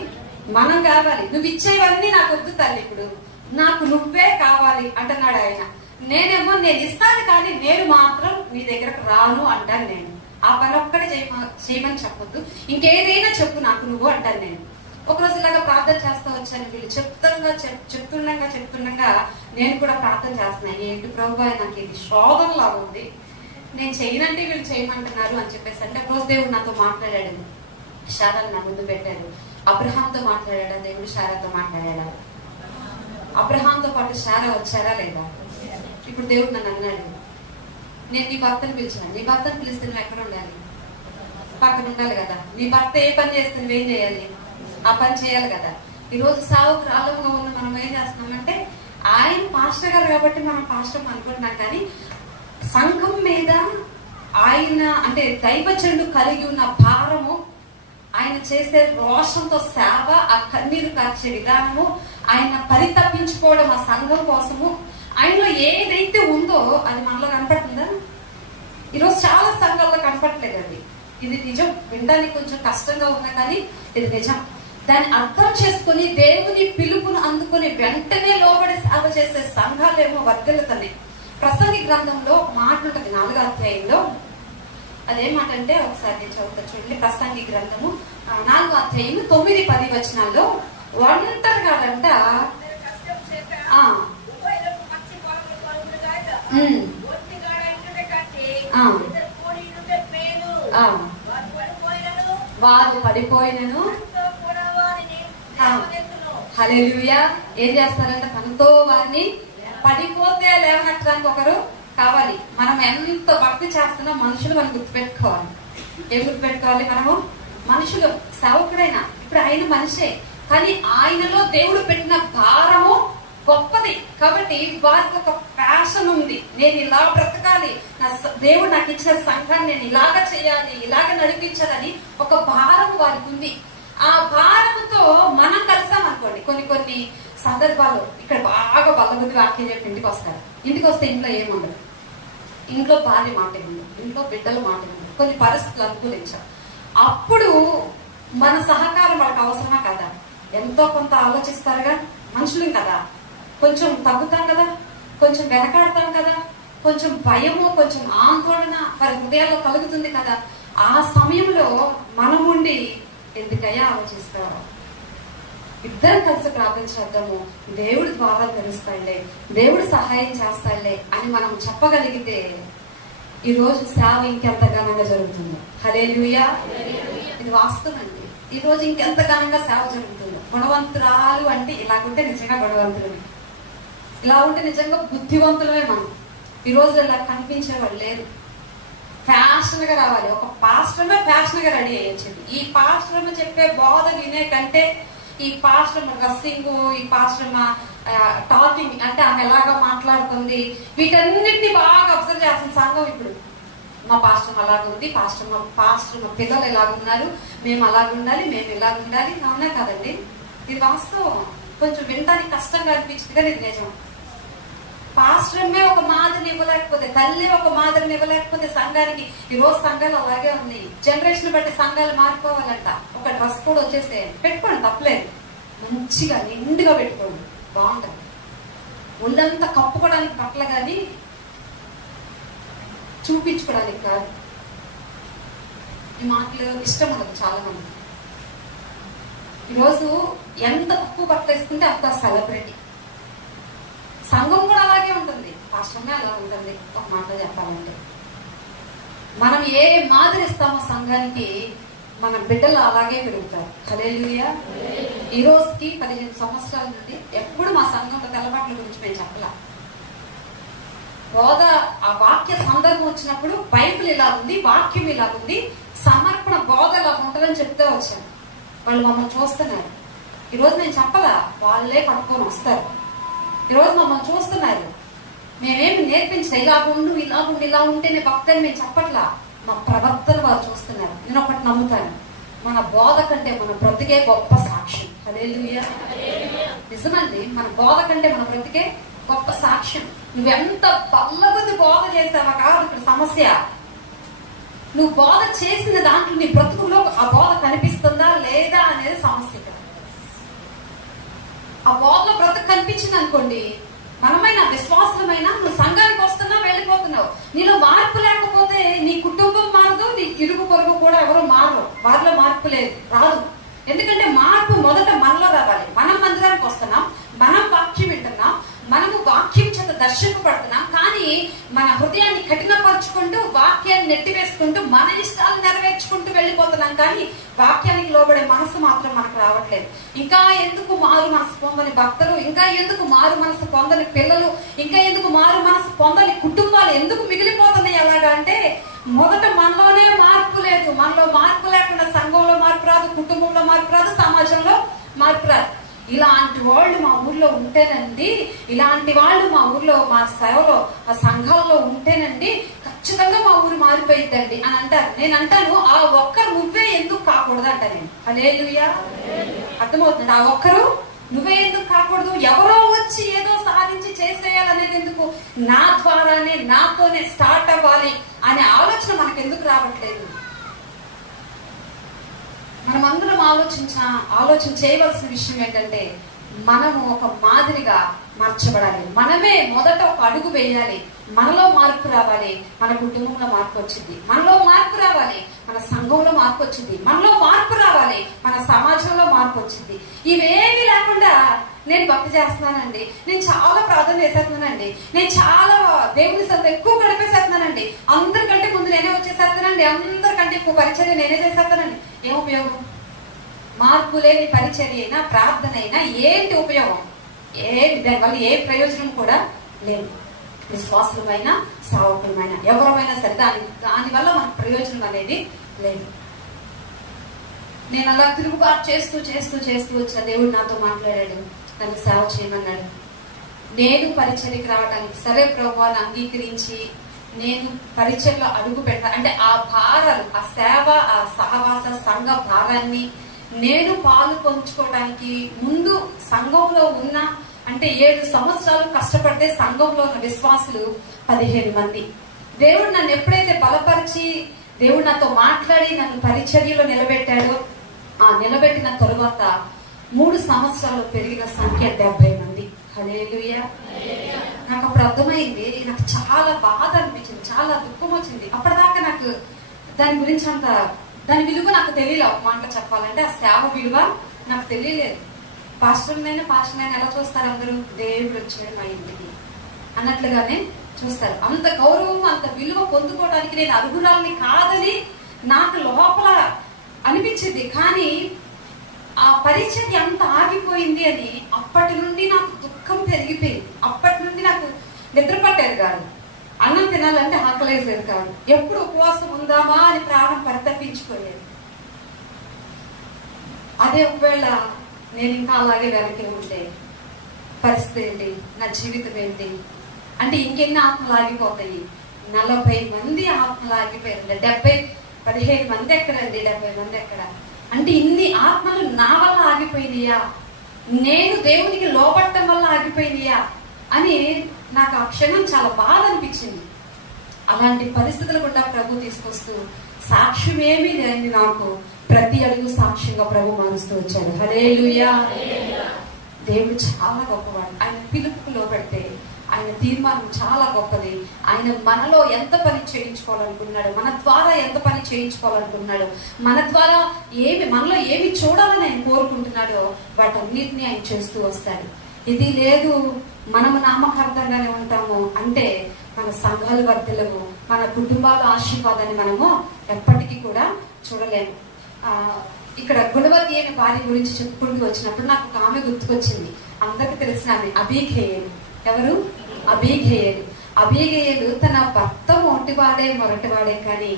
మనం కావాలి. నువ్వు ఇచ్చేవన్నీ నాకు వద్దు తల్లి, ఇప్పుడు నాకు నువ్వే కావాలి అంటున్నాడు ఆయన. నేనేమో నేను ఇస్తాను, కానీ నేను మాత్రం నీ దగ్గరకు రాను అంటాను. నేను ఆ పని ఒక్కడే చేయమని చెప్పొద్దు, ఇంకేదైనా చెప్పు నాకు నువ్వు అంటాను నేను. ఒకరోజు ఇలాగా ప్రార్థన చేస్తా వచ్చాను, వీళ్ళు చెప్తుండగా నేను కూడా ప్రార్థన చేస్తున్నాను. ఏంటి ప్రభు, నాకు ఇది శోధనలా ఉంది, నేను చేయనంటే వీళ్ళు చేయమంటున్నారు అని చెప్పేసి. అంటే రోజు దేవుడు నాతో మాట్లాడాడు, శారాను నా ముందు పెట్టాడు. అబ్రహాంతో మాట్లాడా దేవుడు, శారాతో మాట్లాడా. అబ్రహాంతో పాటు శారా వచ్చారా లేదా? ఇప్పుడు దేవుడు నన్ను అన్నాడు, నేను నీ భర్తను పిలిచాను, నీ భర్తను పిలిస్తే నువ్వు ఎక్కడ ఉండాలి? పక్కన ఉండాలి కదా. నీ భర్త ఏ పని చేస్తే నువ్వేం చేయాలి? ఆ పని చేయాలి కదా. ఈరోజు సావుకు రాళ్ళంగా ఉన్న మనం ఏం చేస్తున్నామంటే, ఆయన పాస్టర్ గారు కాబట్టి మనం పాస్టర్ అనుకుంటున్నాం, కానీ సంఘం మీద ఆయన అంటే దైవజనుడు కలిగి ఉన్న భారము, ఆయన చేసే రోషంతో సేవ, ఆ కన్నీరు కార్చే విధానము, ఆయన పరితపించుకోవడం ఆ సంఘం కోసము, ఆయనలో ఏదైతే ఉందో అది మనలో కనపడుతుందా? ఈరోజు చాలా సంఘాల్లో కనపడలేదు అది. ఇది నిజం, వినడానికి కొంచెం కష్టంగా ఉన్నా కానీ ఇది నిజం. దాన్ని అర్థం చేసుకుని దేవుని పిలుపును అందుకుని వెంటనే లోబడి సేవ చేసే సంఘాలేమో వర్ధిల్లుతున్నాయి. ప్రసంగి గ్రంథంలో మాట ఉంటుంది 4వ అధ్యాయంలో. అదే మాట అంటే ఒకసారి నేను చదువుతా చూడండి. ప్రసంగి గ్రంథము 4వ అధ్యాయము 9-10 వచనాల్లో ఒంటరిగాడంట వారు పడిపోయినను హల్లెలూయా. ఏం చేస్తారంటే తనతో వారిని పడిపోతే లేవనెత్తడానికి ఒకరు కావాలి. మనం ఎంత భక్తి చేస్తున్నా మనుషులు మనం గుర్తుపెట్టుకోవాలి. ఏం గుర్తుపెట్టుకోవాలి? మనము మనుషులు. సేవకుడైనా ఇప్పుడు ఆయన మనిషే, కానీ ఆయనలో దేవుడు పెట్టిన భారము గొప్పది. కాబట్టి వారికి ఒక ప్యాషన్ ఉంది, నేను ఇలా బ్రతకాలి, నా దేవుడు నాకు ఇచ్చిన సంఘాన్ని నేను ఇలాగ చేయాలి, ఇలాగ నడిపించాలని ఒక భారం వారికి ఉంది. ఆ భారంతో మనం కలిసామనుకోండి, కొన్ని సందర్భాలు ఇక్కడ బాగా బల్లబుద్ధి వాక్యం చెప్పి ఇంటికి వస్తారు. ఇంటికి వస్తే ఇంట్లో ఏముండదు, ఇంట్లో భార్య మాట ఉండదు, ఇంట్లో బిడ్డల మాట ఉండదు, కొన్ని పరిస్థితులు అనుకూలించారు. అప్పుడు మన సహకారం వాళ్ళకి అవసరమా కదా? ఎంతో కొంత ఆలోచిస్తారుగా, మనుషులు కదా, కొంచెం తగ్గుతాం కదా, కొంచెం వెనకాడతాం కదా, కొంచెం భయము, కొంచెం ఆందోళన వారి హృదయాల్లో కలుగుతుంది కదా. ఆ సమయంలో మనముండి ఎందుకయ్యా ఆలోచిస్తారు, ఇద్దరం కలిసి ప్రార్థన చేద్దాము, దేవుడి ద్వారా తెలుస్తాడులే, దేవుడు సహాయం చేస్తాడులే అని మనం చెప్పగలిగితే ఈ రోజు సేవ ఇంకెంత ఘనంగా జరుగుతుందో. హల్లెలూయా. ఇది వాస్తవం అండి. ఈ రోజు ఇంకెంత ఘనంగా సేవ జరుగుతుందో. గుణవంతురాలు అంటే ఇలాగుంటే నిజంగా గుణవంతులమే, ఇలా ఉంటే నిజంగా బుద్ధివంతులమే మనం. ఈ రోజు ఇలా కనిపించేవాళ్ళు లేరు. ఫ్యాషన్ గా రావాలి. ఒక పాస్టర్మే ఫ్యాషన్ గా రెడీ అయ్యొచ్చింది. ఈ పాస్టర్మ చెప్పే బోధ వినే కంటే ఈ పాస్టర్మ డ్రెస్సింగ్, ఈ పాస్టర్మ టాకింగ్ అంటే ఆమె ఎలాగా మాట్లాడుతుంది, వీటన్నిటిని బాగా అబ్జర్వ్ చేస్తుంది సంఘం. ఇప్పుడు మా పాస్టర్ అలాగుంది, పాస్టర్ పిల్లలు ఎలాగున్నారు, మేము అలాగుండాలి, మేము ఇలాగుండాలి. అవునా కదండి? ఇది వాస్తవం. కొంచెం వినడానికి కష్టంగా అనిపించింది కానీ ఇది నిజం. పాస్టర్మే ఒక మాదిరిని ఇవ్వలేకపోతే, తల్లి ఒక మాదిరిని ఇవ్వలేకపోతే సంఘానికి, ఈ రోజు సంఘాలు అలాగే ఉన్నాయి. జనరేషన్ బట్టి సంఘాలు మారిపోవాలంట. ఒక డ్రెస్ కూడా వచ్చేస్తే పెట్టుకోండి, తప్పలేదు, మంచిగా నిండుగా పెట్టుకోండి, బాగుంటుంది. ఒళ్ళంతా కప్పుకోవడానికి బట్టలు కానీ చూపించుకోవడానికి కాదు. ఈ మాటలు ఇష్టం ఉండదు చాలా మంది. ఈరోజు ఎంత తక్కువ బట్టలు వేసుకుంటే అంత సెలబ్రిటీ. సంఘం కూడా అలాగే ఉంటుంది, పాస్టర్మే అలా ఉంటుంది. ఒక మాట చెప్పాలంటే మనం ఏ మాదిరి ఇస్తామో సంఘానికి మన బిడ్డలు అలాగే పెరుగుతారు. హల్లెలూయా. ఈ రోజుకి 15 సంవత్సరాల నుండి ఎప్పుడు మా సంఘంలో తెల్లబాట్ల గురించి మేము చెప్పలా. బోధ ఆ వాక్య సందర్భం వచ్చినప్పుడు బైబిల్ ఇలా ఉంది, వాక్యం ఇలా ఉంది, సమర్పణ బోధ ఇలా ఉంటుందని చెప్తే వచ్చాను. వాళ్ళు మమ్మల్ని చూస్తున్నారు. ఈరోజు నేను చెప్పలా, వాళ్ళే పట్టుకొని వస్తారు. ఈరోజు మమ్మల్ని చూస్తున్నారు. మేమేమి నేర్పించలే, ఇలాగుండు ఇలాగుండు ఇలా ఉంటేనే భక్తుని మేము చెప్పట్లా. మా ప్రవర్తన వాళ్ళు చూస్తున్నారు. నేను ఒకటి నమ్ముతాను, మన బోధ కంటే మన బ్రతికే గొప్ప సాక్ష్యం. హల్లెలూయా. నిజమండి, మన బోధ కంటే మన బ్రతికే గొప్ప సాక్ష్యం. నువ్వెంత బల్లబుద్ధి బోధ చేసావా కాదు ఇక్కడ సమస్య. నువ్వు బోధ చేసిన దాంట్లో నీ బ్రతుకులో ఆ బోధ కనిపిస్తుందా లేదా అనేది సమస్య. ఆ బోధలో బ్రతుకు కనిపించింది అనుకోండి, మనమైనా విశ్వాసమైనా నువ్వు సంఘానికి వస్తున్నావు, వెళ్ళిపోతున్నావు. నీలో మార్పు లేకపోతే నీ కుటుంబం మారదు, నీ ఇరుగు పొరుగు కూడా ఎవరు మారరు. వారిలో మార్పు రాదు. ఎందుకంటే మార్పు మొదట మనలో రావాలి. మనం మందిరానికి వస్తున్నాం, మనం వాక్యం వింటున్నాం, మనము వాక్యం చేత దర్శింపబడుతున్నాం. కానీ మన హృదయాన్ని కఠినపరుచుకుంటూ, వాక్యాన్ని నెట్టివేసుకుంటూ, మన ఇష్టాలు నెరవేర్చుకుంటూ వెళ్ళిపోతున్నాం. కానీ వాక్యానికి లోబడే మనసు మాత్రం మనకు రావట్లేదు. ఇంకా ఎందుకు మారు మనసు పొందని భక్తులు, ఇంకా ఎందుకు మారు మనసు పొందని పిల్లలు, ఇంకా ఎందుకు మారు మనసు పొందని కుటుంబాలు ఎందుకు మిగిలిపోతున్నాయి అలాగా అంటే, మొదట మనలోనే మార్పు లేదు. మనలో మార్పు లేకుండా సంఘంలో మార్పు రాదు, కుటుంబంలో మార్పు రాదు, సమాజంలో మార్పు రాదు. ఇలాంటి వాళ్ళు మా ఊర్లో ఉంటేనండి, ఇలాంటి వాళ్ళు మా ఊర్లో, మా సేవలో, మా సంఘాల్లో ఉంటేనండి ఖచ్చితంగా మా ఊరు మారిపోయిద్దండి అని అంటారు. నేను అంటాను, ఆ ఒక్కరు నువ్వే ఎందుకు కాకూడదు అంట నేను. హల్లెలూయా. అర్థమవుతుంది? ఆ ఒక్కరు నువ్వే ఎందుకు కాకూడదు? ఎవరో వచ్చి ఏదో సాధించి చేసేయాలనేది ఎందుకు? నా ద్వారానే, నాతోనే స్టార్ట్ అవ్వాలి అనే ఆలోచన మనకు ఎందుకు రావట్లేదు? మనమందరం ఆలోచన చేయవలసిన విషయం ఏంటంటే, మనము ఒక మాదిరిగా మార్చబడాలి. మనమే మొదట ఒక అడుగు వేయాలి. మనలో మార్పు రావాలి, మన కుటుంబంలో మార్పు వచ్చింది. మనలో మార్పు రావాలి, మన సంఘంలో మార్పు వచ్చింది. మనలో మార్పు రావాలి, మన సమాజంలో మార్పు వచ్చింది. ఇవేమీ లేకుండా నేను భక్తి చేస్తున్నానండి, నేను చాలా ప్రార్థన చేసేస్తున్నానండి, నేను చాలా దేవుని సంత ఎక్కువ గడిపేసేస్తున్నానండి, అందరికంటే ముందు నేనే వచ్చేసేస్తానండి, అందరికంటే ఎక్కువ పరిచర్య నేనే చేసేస్తానండి. ఏం ఉపయోగం? మార్పు లేని పరిచర్య అయినా, ప్రార్థన అయినా ఏంటి ఉపయోగం? దానివల్ల ఏ ప్రయోజనం కూడా లేదు. విశ్వాసులమైన, సేవకులమైన, ఎవరమైనా సరే దానివల్ల మనకు ప్రయోజనం అనేది లేదు. నేను అలా తిరుగుబాటు చేస్తూ వచ్చిన దేవుడు నాతో మాట్లాడాడు, నన్ను సేవ చేయమన్నాడు. నేను పరిచర్యకి రావడానికి సరే ప్రభువాన్ని అంగీకరించి నేను పరిచర్యలో అడుగు అంటే ఆ భారాలు, ఆ సేవ, ఆ సహవాస సంఘ భారాన్ని నేను పాలు పంచుకోవడానికి ముందు సంఘంలో ఉన్న, అంటే 7 సంవత్సరాలు కష్టపడితే సంఘంలో ఉన్న విశ్వాసులు 15 మంది. దేవుడు నన్ను ఎప్పుడైతే బలపరిచి, దేవుడు నాతో మాట్లాడి నన్ను పరిచర్యలో నిలబెట్టాడో, ఆ నిలబెట్టిన తరువాత 3 సంవత్సరాలు పెరిగిన సంఖ్య 70 మంది. హల్లెలూయా. నాకు అప్పుడు అర్థమైంది, నాకు చాలా బాధ అనిపించింది, చాలా దుఃఖం వచ్చింది. అప్పటిదాకా నాకు దాని గురించి దాని విలువ నాకు తెలియలేదు. ఒక మాటలో చెప్పాలంటే ఆ సేవ విలువ నాకు తెలియలేదు. పాస్టర్నైనా ఎలా చూస్తారు అందరూ? దేవుడు వచ్చాడు మా ఇంటికి అన్నట్లుగానే చూస్తారు. అంత గౌరవం, అంత విలువ పొందుకోవడానికి నేను అర్హురాలని కాదని నాకు లోపల అనిపించింది. కానీ ఆ పరిచర్య అంత ఆగిపోయింది అని అప్పటి నుండి నాకు దుఃఖం పెరిగిపోయింది. అప్పటి నుండి నాకు నిద్ర పట్టేది కాదు, అన్నం తినాలంటే ఆకలేసేది కాదు, ఎప్పుడు ఉపవాసం ఉందామా అని ప్రాణం పరితపించిపోయేది. అదే ఒకవేళ నేను ఇంకా అలాగే వెనక్కి ఉంటే పరిస్థితి ఏంటి? నా జీవితం ఏంటి? అంటే ఇంకెన్ని ఆత్మలు ఆగిపోతాయి? 40 మంది ఆత్మలు ఆగిపోయారు. 15 మంది ఎక్కడండి? 70 మంది ఎక్కడ? అంటే ఇన్ని ఆత్మలు నా వల్ల ఆగిపోయినాయా, నేను దేవునికి లోబట్టడం వల్ల ఆగిపోయినాయా అని నాకు ఆ క్షణం చాలా బాధ అనిపించింది. అలాంటి పరిస్థితులు కూడా ప్రభు తీసుకొస్తూ సాక్ష్యమేమీ లేని నాకు ప్రతి అడుగు సాక్ష్యంగా ప్రభు మారుస్తూ వచ్చాడు. హల్లెలూయా. దేవుడు చాలా గొప్పవాడు. ఆయన పిలుపుకు లోబడితే ఆయన తీర్మానం చాలా గొప్పది. ఆయన మనలో ఎంత పని చేయించుకోవాలనుకున్నాడు, మన ద్వారా ఎంత పని చేయించుకోవాలనుకున్నాడు, మన ద్వారా మనలో ఏమి చూడాలని ఆయన కోరుకుంటున్నాడో వాటన్నిటిని ఆయన చేస్తూ వస్తాడు. ఇది లేదు, మనము నామకార్థంగానే ఉంటాము అంటే మన సంఘాలు వర్ధలము, మన కుటుంబాల ఆశీర్వాదాన్ని మనము ఎప్పటికీ కూడా చూడలేము. ఇక్కడ గుణవతి అనే భార్య గురించి చెప్పుకుంటూ వచ్చినప్పుడు నాకు ఒక ఆమె గుర్తుకొచ్చింది. అందరికి తెలిసిన ఆమె అబీగయలు. ఎవరు? అబీగయలు తన భర్త మొరటివాడే కానీ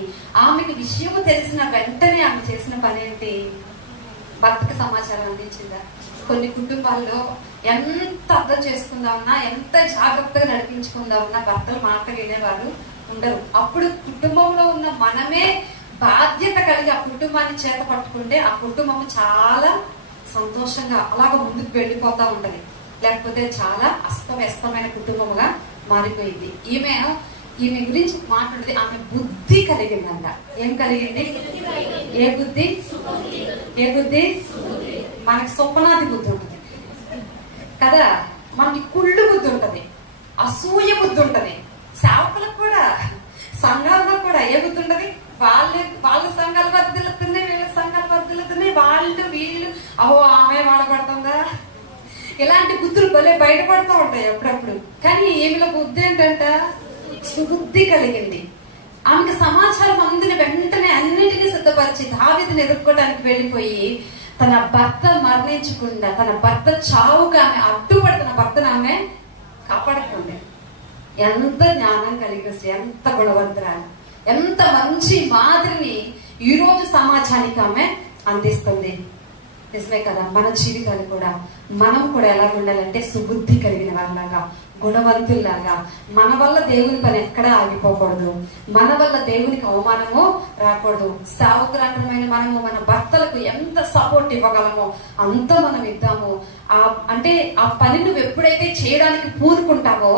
ఆమెకు విషయము తెలిసిన వెంటనే ఆమె చేసిన పని ఏంటి? భర్తకు సమాచారం అందించిందా? కొన్ని కుటుంబాల్లో ఎంత అర్థం చేసుకుందామన్నా, ఎంత జాగ్రత్తగా నడిపించుకుందామన్నా భర్తలు మాట వినేవారు ఉండరు. అప్పుడు కుటుంబంలో ఉన్న మనమే బాధ్యత కలిగి ఆ కుటుంబాన్ని చేత పట్టుకుంటే ఆ కుటుంబం చాలా సంతోషంగా అలాగ ముందుకు వెళ్ళిపోతా ఉంటది. లేకపోతే చాలా అస్తవ్యస్తమైన కుటుంబముగా మారిపోయింది. ఈమె గురించి మాట్లాడితే ఆమె బుద్ధి కలిగిందంట. ఏం కలిగింది? ఏ బుద్ధి? మనకి స్వప్నాది బుద్ధి ఉంటుంది కదా, మనకి కుళ్ళు బుద్ధి ఉంటది, అసూయ బుద్ధి ఉంటది. సేవకులకు కూడా, సంఘాల్లో కూడా ఏ బుద్ధి ఉంటది? వాళ్ళ సంఘాలు వర్ధిల్లుతున్నాయి, వీళ్ళ సంఘాలు వర్ధిల్లుతున్నాయి, వీళ్ళు ఆమె వాడబడుతుందా, ఇలాంటి బుద్ధులు భలే బయటపడుతూ ఉంటాయి అప్పుడప్పుడు. కానీ ఈమెల బుద్ధి ఏంటంట? సుబుద్ధి కలిగింది. ఆమెకు సమాచారం అందిన వెంటనే అన్నిటినీ సిద్ధపరిచి దావీదుని ఎదుర్కోవడానికి వెళ్ళిపోయి తన భర్త మరణించకుండా, తన భర్త చావుగా ఆమె అడ్డుపడి తన భర్తను ఆమె కాపాడుకుంది. ఎంత జ్ఞానం కలిగి, ఎంత గుణవంతురాలు, ఎంత మంచి మాదిరిని ఈ రోజు సమాజానికి ఆమె అందిస్తుంది. నిజమే కదా? మన జీవితాలు కూడా మనం కూడా ఎలా ఉండాలంటే సుబుద్ధి కలిగిన వాళ్ళలాగా, గుణవంతుల్లాగా. మన వల్ల దేవుని పని ఎక్కడా ఆగిపోకూడదు, మన వల్ల దేవునికి అవమానము రాకూడదు. సేవకురాండ్రమైన మనము మన భర్తలకు ఎంత సపోర్ట్ ఇవ్వగలమో అంత మనం ఇద్దాము. అంటే ఆ పని నువ్వు ఎప్పుడైతే చేయడానికి పూనుకుంటావో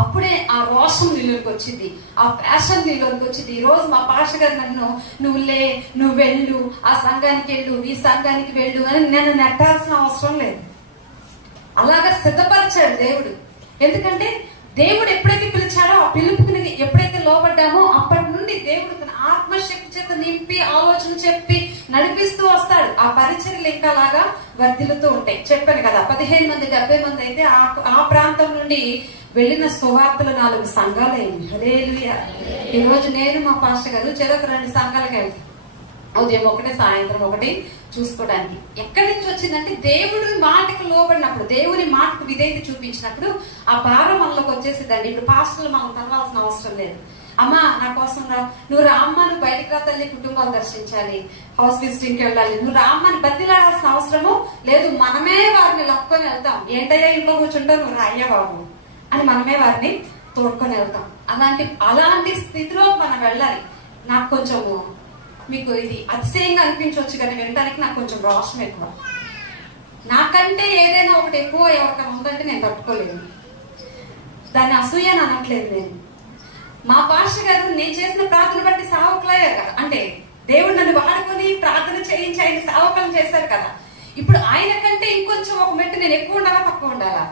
అప్పుడే ఆ రోషం నీలోకి వచ్చింది, ఆ ప్యాషన్ నీలోకి వచ్చింది. ఈ రోజు మా పాష గారు నన్ను నువ్వు వెళ్ళు, ఆ సంఘానికి వెళ్ళు, ఈ సంఘానికి వెళ్ళు అని నేను నెట్టాల్సిన అవసరం లేదు. అలాగా సిద్ధపరిచాడు దేవుడు. ఎందుకంటే దేవుడు ఎప్పుడైతే పిలిచాడో ఆ పిలుపుకి ఎప్పుడైతే లోబడ్డామో అప్పటి నుండి దేవుడు తన ఆత్మశక్తి చేత నింపి ఆలోచన చెప్పి నడిపిస్తూ వస్తాడు. ఆ పరిచర్యలు ఇంకా లాగా వర్ధిల్లుతూ ఉంటాయి. చెప్పాను కదా, 15 మంది 70 మంది అయితే ఆ ప్రాంతం నుండి వెళ్ళిన సువార్తలు 4 సంఘాలు అయింది. హల్లెలూయా. ఈ రోజు నేను మా పాస్టర్ గారు చెరొక 2 సంఘాలకు వెళ్తాను. ఉదయం ఒకటి, సాయంత్రం ఒకటి చూసుకోవడానికి. ఎక్కడి నుంచి వచ్చిందంటే దేవుడి మాటకు లోబడినప్పుడు, దేవుని మాటకు విధేయత చూపించినప్పుడు ఆ భారం మనలోకి వచ్చేసిందండి. ఇప్పుడు పాస్టర్లు మనం తరవాల్సిన అవసరం లేదు. అమ్మా నా కోసం రా, నువ్వు రామ్మా, నువ్వు బయటకు రా తల్లి, కుటుంబాలు దర్శించాలి, హౌస్ విజిటింగ్ కి వెళ్ళాలి, నువ్వు రామ్మని బతిలాడాల్సిన అవసరము లేదు. మనమే వారిని లక్కొని వెళ్తాం. ఏంటయ్యా ఇంట్లో కూర్చుంటావు, నువ్వు రాయ్యా బాబు అని మనమే వారిని తోడుకొని వెళ్తాం. అలాంటి స్థితిలో మనం వెళ్ళాలి. నాకు కొంచెము మీకు ఇది అతిశయంగా అనిపించవచ్చు కానీ వినడానికి నాకు కొంచెం రోషం ఎక్కువ. నాకంటే ఏదైనా ఒకటి ఎక్కువ ఎవరికైనా ఉందంటే నేను తట్టుకోలేను. దాన్ని అసూయ అని అనట్లేదు నేను. మా పాస్టర్ గారు నేను చేసిన ప్రార్థన బట్టి సేవకులయ్యారు కదా, అంటే దేవుడు నన్ను వాడుకొని ప్రార్థన చేయించి ఆయన సేవకులను చేశారు కదా. ఇప్పుడు ఆయన కంటే ఇంకొంచెం ఒక మెట్టు నేను ఎక్కువ ఉండాలా తక్కువ ఉండాలా?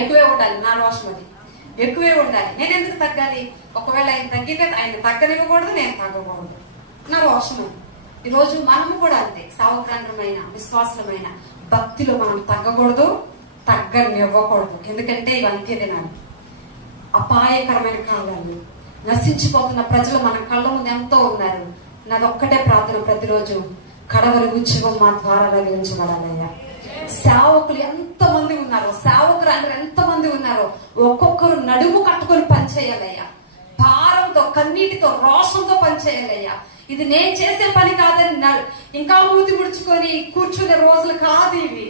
ఎక్కువే ఉండాలి. నా రోషం అది ఎక్కువే ఉండాలి. నేను ఎందుకు తగ్గాలి? ఒకవేళ ఆయన తగ్గితే ఆయన తగ్గనివ్వకూడదు, నేను తగ్గకూడదు. నా రోషము. ఈరోజు మనము కూడా అంతే, సావగ్రాండ్రమైన విశ్వాసమైన భక్తిలో మనం తగ్గకూడదు, తగ్గనివ్వకూడదు. ఎందుకంటే ఇవి అంత్యదినాలు, అపాయకరమైన కాలాలు, నశించిపోతున్న ప్రజలు మన కళ్ళ ముందు ఎంతో ఉన్నారు. నాదొక్కటే ప్రార్థన ప్రతిరోజు, కడవరి ఉత్సవం మా ద్వారా రగిలించబడాలయ్యా. సేవకులు ఎంతమంది ఉన్నారో, సేవకురాండ్రు ఎంతమంది ఉన్నారో ఒక్కొక్కరు నడుము కట్టుకొని పనిచేయాలయ్యా. భారంతో, కన్నీటితో, రోషంతో పనిచేయాలయ్యా. ఇది నేను చేసే పని కాదని ఇంకా మూతి ముడుచుకొని కూర్చునే రోజులు కాదు ఇవి.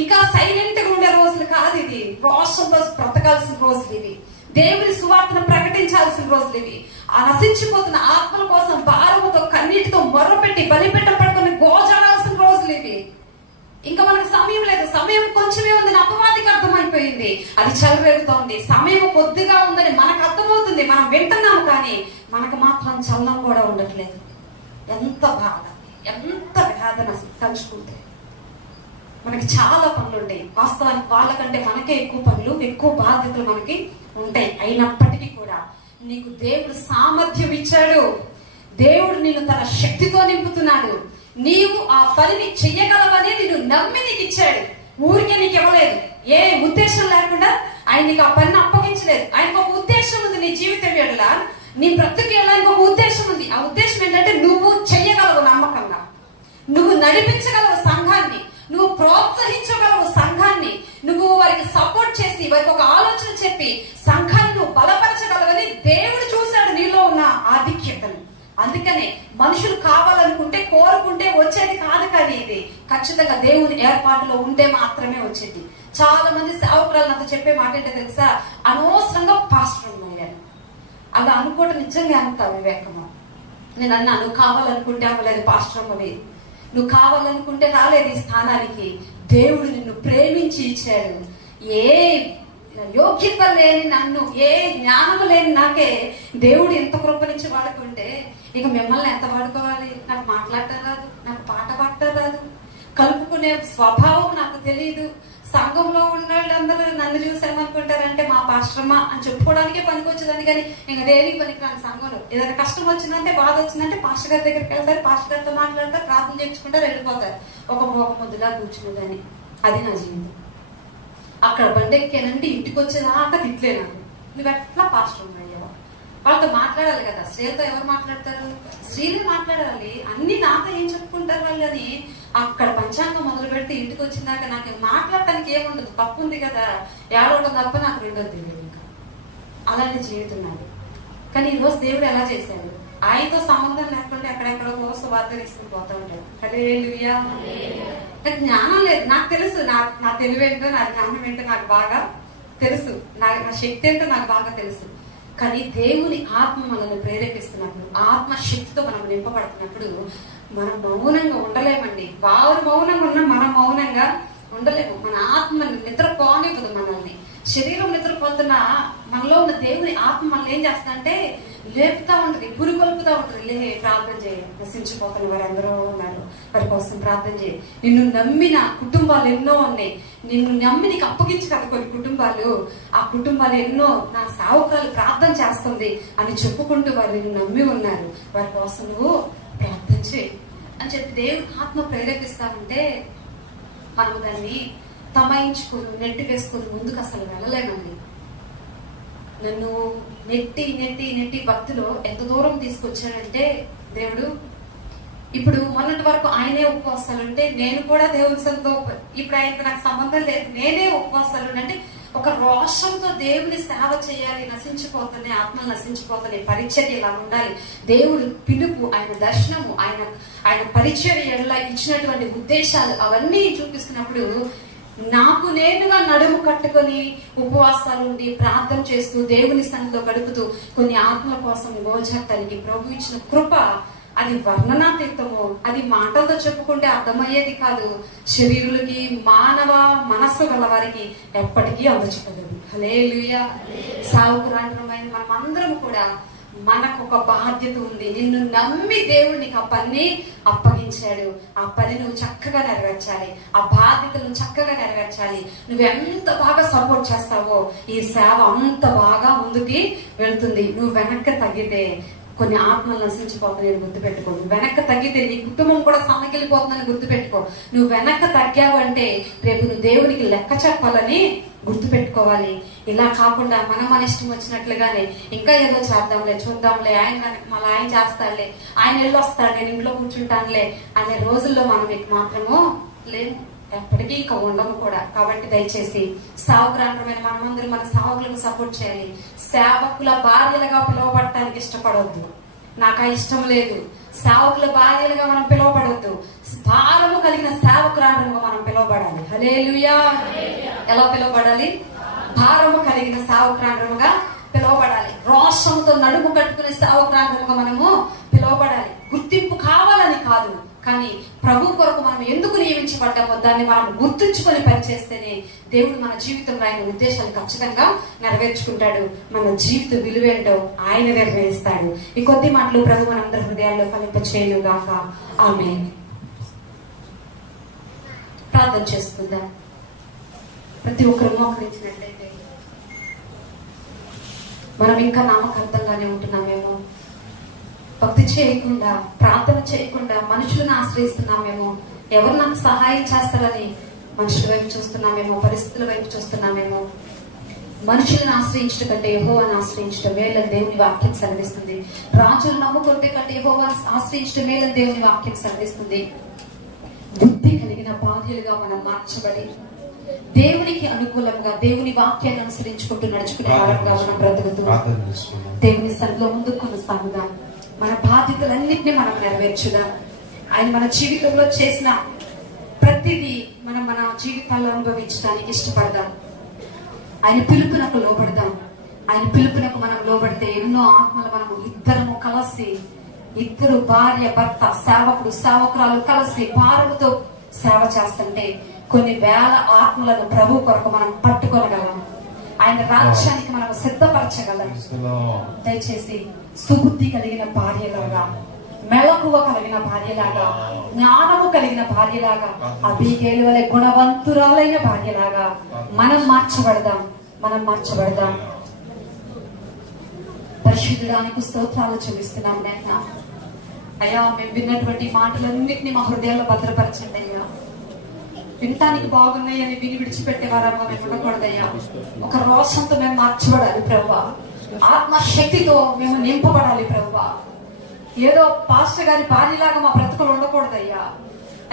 ఇంకా సైలెంట్ గా ఉండే రోజులు కాదు ఇది. రోషంతో బ్రతకాల్సిన రోజులు ఇవి. దేవుని సువార్తను ప్రకటించాల్సిన రోజులు ఇవి. ఆ నశించిపోతున్న ఆత్మల కోసం భారముతో, కన్నీటితో మొర్రపెట్టి బలిపెట్ట పడుకొని గోజాడాల్సిన రోజులు ఇవి. ఇంకా మనకు సమయం లేదు. సమయం కొంచెమే ఉందని అపవాదికి అర్థమైపోయింది. అది చెలరేగుతోంది. సమయం కొద్దిగా ఉందని మనకు అర్థమవుతుంది. మనం వింటున్నాము కానీ మనకు మాత్రం చల్లం కూడా ఉండట్లేదు. ఎంత బాధ, ఎంత వేదన తలుచుకుంటే. మనకి చాలా పనులు ఉంటాయి. వాస్తవానికి వాళ్ళకంటే మనకే ఎక్కువ పనులు, ఎక్కువ బాధ్యతలు మనకి ఉంటాయి. అయినప్పటికీ కూడా నీకు దేవుడు సామర్థ్యం ఇచ్చాడు. దేవుడు నిన్ను తన శక్తితో నింపుతున్నాడు. నీవు ఆ పనిని చెయ్యగలవని నిన్ను నమ్మి నీకు ఇచ్చాడు. ఊరికే నీకు ఇవ్వలేదు. ఏ ఉద్దేశం లేకుండా ఆయన నీకు ఆ పనిని అప్పగించలేదు. ఆయనకు ఒక ఉద్దేశం ఉంది నీ జీవితం ఎడల, నీ బ్రతుకు వెళ్ళడానికి ఒక ఉద్దేశం ఉంది. ఆ ఉద్దేశం ఏంటంటే నువ్వు చెయ్యగలవు నమ్మకంగా, నువ్వు నడిపించగలవు సంఘాన్ని, నువ్వు ప్రోత్సహించగలవు సంఘాన్ని, నువ్వు వారికి సపోర్ట్ చేసి వారికి ఒక ఆలోచన చెప్పి సంఘాన్ని నువ్వు బలపరచగలవని దేవుడు చూశాడు నీలో ఉన్న ఆధిక్యతను. అందుకనే మనుషులు కావాలనుకుంటే, కోరుకుంటే వచ్చేది కాదు. కానీ ఇది ఖచ్చితంగా దేవుని ఏర్పాటులో ఉంటే మాత్రమే వచ్చేది. చాలా మంది సేవకురాలు నాతో చెప్పే మాట ఏంటో తెలుసా? అనవసరంగా పాస్టర్ అయ్యాను. అలా అనుకోవడం నిజంగా అంత వివేకము. నేను అన్నా, నువ్వు కావాలనుకుంటే అవ్వలేదు పాస్టర్ అవ్వలేదు, నువ్వు కావాలనుకుంటే రాలేదు ఈ స్థానానికి. దేవుడు నిన్ను ప్రేమించి ఇచ్చాడు. ఏ యోగ్యత లేని నన్ను, ఏ జ్ఞానము లేని నాకే దేవుడు ఎంత కృపనించి వాడుకుంటే ఇక మిమ్మల్ని ఎంత వాడుకోవాలి? నాకు మాట్లాడటం రాదు, నాకు పాట పాడటం రాదు, కలుపుకునే స్వభావం నాకు తెలియదు. సంఘంలో ఉన్న వాళ్ళందరూ నన్ను చూసామనుకుంటారంటే మా పాస్టర్మ అని చెప్పుకోవడానికే పనికొచ్చేదాన్ని. కానీ ఇంకా దేనికి పనికిరాని సంఘంలో ఏదైనా కష్టం వచ్చిందంటే, బాధ వచ్చిందంటే పాస్టర్ గారి దగ్గరికి వెళ్తారు, పాస్టర్ గారితో మాట్లాడతారు, ప్రార్థన చేయించుకుంటారు, వెళ్ళిపోతారు. ఒక ముద్దులా కూర్చునేదాన్ని. అది నా జీవితం. అక్కడ బండెక్కానంటే ఇంటికి వచ్చేదాకా తిట్లే నాకు. నువ్వు ఎట్లా పాస్టర్ అయ్యావా? వాళ్ళతో మాట్లాడాలి కదా. స్త్రీలతో ఎవరు మాట్లాడతారు? స్త్రీలే మాట్లాడాలి. అన్ని నాతో ఏం చెప్పుకుంటారు వాళ్ళు అని అక్కడ పంచాంగం మొదలు పెడితే ఇంటికి వచ్చిందాక నాకు మాట్లాడటానికి ఏముండదు. తప్పు ఉంది కదా, ఏడవడం తప్ప నాకు రెండోది తెలియదు. ఇంకా అలాంటి జీవితం నాది. కానీ ఈరోజు దేవుడు ఎలా చేశాడు? ఆయనతో సంబంధం లేకుండా ఎక్కడెక్కడో సువార్త తీసుకుని పోతూ ఉంటాడు. హల్లెలూయా. నాకు జ్ఞానం లేదు, నాకు తెలుసు, నా తెలివి ఏంటో, నా జ్ఞానం ఏంటో నాకు బాగా తెలుసు, నా శక్తి ఏంటో నాకు బాగా తెలుసు. కానీ దేవుని ఆత్మ మనల్ని ప్రేరేపిస్తున్నప్పుడు, ఆత్మ శక్తితో మనం నింపబడుతున్నప్పుడు మనం మౌనంగా ఉండలేమండి. వారు మౌనంగా ఉన్నా మనం మౌనంగా ఉండలేము. మన ఆత్మ నిద్రపోనివ్వదు మనల్ని. శరీరం నిద్రపోతున్నా మనలో ఉన్న దేవుని ఆత్మ మనల్ని ఏం చేస్తుందంటే లేపుతా ఉంటది, పురికొల్పుతా ఉంటది. లే, ప్రార్థన చేయి, నశించిపోతున్న వారు అందరూ ఉన్నారు, వారి కోసం ప్రార్థన చేయి. నిన్ను నమ్మిన కుటుంబాలు ఎన్నో ఉన్నాయి, నిన్ను నమ్మి నీకు అప్పగించి కదా కొన్ని కుటుంబాలు, ఆ కుటుంబాలు ఎన్నో నా సేవకురాలు ప్రార్థన చేస్తుంది అని చెప్పుకుంటూ వారు నిన్ను నమ్మి ఉన్నారు, వారి కోసం నువ్వు ప్రార్థన చేయి అని చెప్పి దేవుడు ఆత్మ ప్రేరేపిస్తా ఉంటే మనము దాన్ని తమాయించుకుని నెట్టి వేసుకుని ముందుకు అసలు వెళ్ళలేమండి. నన్ను నెట్టి నెట్టి నెట్టి భక్తిలో ఎంత దూరం తీసుకొచ్చాడంటే దేవుడు, ఇప్పుడు మొన్నటి వరకు ఆయనే ఉపవాసాలు ఉంటే నేను కూడా దేవుని సంతో, ఇప్పుడు ఆయనతో నాకు సంబంధం లేదు, నేనే ఉపవాసాలు అంటే ఒక రోషంతో దేవుని సేవ చేయాలి. నశించిపోతున్నాయి ఆత్మలు, నశించిపోతున్నాయి, పరిచర్య ఇలా ఉండాలి. దేవుడు పిలుపు, ఆయన దర్శనము, ఆయన పరిచర్యలా ఇచ్చినటువంటి ఉద్దేశాలు అవన్నీ చూపిస్తున్నప్పుడు నాకు నేనుగా నడుము కట్టుకొని ఉపవాసాలు ఉండి ప్రార్థన చేస్తూ దేవుని సన్నిధిలో గడుపుతూ కొన్ని ఆత్మల కోసం గోచట్టానికి ప్రభు ఇచ్చిన కృప అది వర్ణనాతీతము. అది మాటలతో చెప్పుకుంటే అర్థమయ్యేది కాదు. శరీరులకి, మానవ మనస్సు గల వారికి ఎప్పటికీ అందచుకోలేదు. హల్లెలూయా. సావుకురాండ్రమైన మనం అందరం కూడా మనకు ఒక బాధ్యత ఉంది. నిన్ను నమ్మి దేవుడు నీకు ఆ పని అప్పగించాడు. ఆ పని నువ్వు చక్కగా నెరవేర్చాలి, ఆ బాధ్యతను చక్కగా నెరవేర్చాలి. నువ్వు ఎంత బాగా సపోర్ట్ చేస్తావో ఈ సేవ అంత బాగా ముందుకి వెళ్తుంది. నువ్వు వెనక్కి తగ్గితే కొన్ని ఆత్మలు నశించిపోతాయని గుర్తుపెట్టుకో. నువ్వు వెనక్కి తగ్గితే నీ కుటుంబం కూడా సన్నగిలిపోతుందని గుర్తుపెట్టుకో. నువ్వు వెనక్కి తగ్గావు అంటే రేపు నువ్వు దేవునికి లెక్క చెప్పాలని గుర్తుపెట్టుకోవాలి. ఇలా కాకుండా మన ఇష్టం వచ్చినట్లుగానే ఇంకా ఏదో చేద్దాంలే, చూద్దాంలే, ఆయన చేస్తాడులే, ఆయన వెళ్ళొస్తాడు, నేను ఇంట్లో కూర్చుంటానులే అనే రోజుల్లో మనం మాత్రము లేదు, ఎప్పటికీ ఇంకా ఉండము కూడా. కాబట్టి దయచేసి సేవకురాండ్రమైన మనమందరం మన సేవకులకు సపోర్ట్ చేయాలి. సేవకుల భార్యలుగా పిలువబడటానికి ఇష్టపడవద్దు, నాకు ఆ ఇష్టం లేదు. సేవకుల భార్యలుగా మనం పిలువబడవద్దు, భారము కలిగిన సేవకురాండ్రముగా మనం పిలువబడాలి. హల్లెలూయా. ఎలా పిలువబడాలి? భారము కలిగిన సేవకురాండ్రముగా పిలువబడాలి. రోషంతో నడుము కట్టుకునే సేవకురాండ్రముగా మనము పిలువబడాలి. గుర్తింపు కావాలని కాదు, కానీ ప్రభు కొరకు మనం ఎందుకు నియమించబడ్డామో దాన్ని మనం గుర్తుంచుకొని పనిచేస్తేనే దేవుడు మన జీవితంలో ఆయన ఉద్దేశాలు ఖచ్చితంగా నెరవేర్చుకుంటాడు. మన జీవిత విలువేంటో ఆయన నిర్ణయిస్తాడు. ఈ కొద్ది మాటలు ప్రభు మనందరి హృదయాల్లో ఫలింపచేయుగాక. ఆమేన్. ప్రార్థన చేసుకుందాం. ప్రతి ఒక్కరు మోకరించినట్లయితే మనం ఇంకా నామకార్థంగానే ఉంటున్నామేమో, భక్తి చేయకుండా, ప్రార్థన చేయకుండా మనుషులను ఆశ్రయిస్తున్నామేమో, ఎవరు నాకు సహాయం చేస్తారని మనుషుల వైపు చూస్తున్నామేమో, పరిస్థితుల వైపు చూస్తున్నామేమో. మనుషులను ఆశ్రయించడం కంటే యెహోవాను ఆశ్రయించడం మేలని దేవుని వాక్యం సెలవిస్తుంది. రాజులు నమ్ముకుంటే కంటే యెహోవాను ఆశ్రయించడం మేలని దేవుని వాక్యం సెలవిస్తుంది. బుద్ధి కలిగిన బాధ్యులుగా మనం మార్చబడి దేవునికి అనుకూలంగా దేవుని వాక్యాన్ని అనుసరించుకుంటూ నడుచుకునే వారంగా మనం బ్రతుకుతూ దేవుని సన్నిధిలో ముందుకు కొనసాగుదాం. మన బాధ్యతలన్నింటినీ మనం నెరవేర్చుదాం. ఆయన మన జీవితంలో చేసిన ప్రతిదీ మనం మన జీవితాల్లో అనుభవించడానికి ఇష్టపడదాం. ఆయన పిలుపునకు లోబడదాం. ఆయన పిలుపునకు మనం లోబడితే ఎన్నో ఆత్మలు మనము ఇద్దరము కలిసి, ఇద్దరు భార్య భర్త, సేవకుడు సేవకురాలు కలిసి భారముతో సేవ చేస్తుంటే కొన్ని వేల ఆత్మలను ప్రభు కొరకు మనం పట్టుకోగలం. ఆయన రాజ్యానికి మనం సిద్ధపరచగలం. దయచేసి సుబుద్ధి కలిగిన భార్యలాగా, మెలకువ కలిగిన భార్యలాగా, జ్ఞానము కలిగిన భార్యలాగా, అబీగేలు వలె గుణవంతురాలైన భార్యలాగా మనం మార్చబడదాం. పరిశుద్ధుడానికి స్తోత్రాలు చెల్లిస్తున్నాం నాయనా. అయ్యా, మేము విన్నటువంటి మాటలన్నింటినీ మా హృదయాల్లో భద్రపరచండి అయ్యా. వినటానికి బాగున్నాయి అని విని విడిచిపెట్టేవారమ్మా మేము ఉండకూడదయ్యా. ఒక రోషంతో మేము మార్చబడాలి ప్రభువా. ఆత్మశక్తితో మేము నింపబడాలి ప్రభువా. ఏదో పాస్టర్ గారి భార్యలాగా మా బ్రతుకులు ఉండకూడదయ్యా.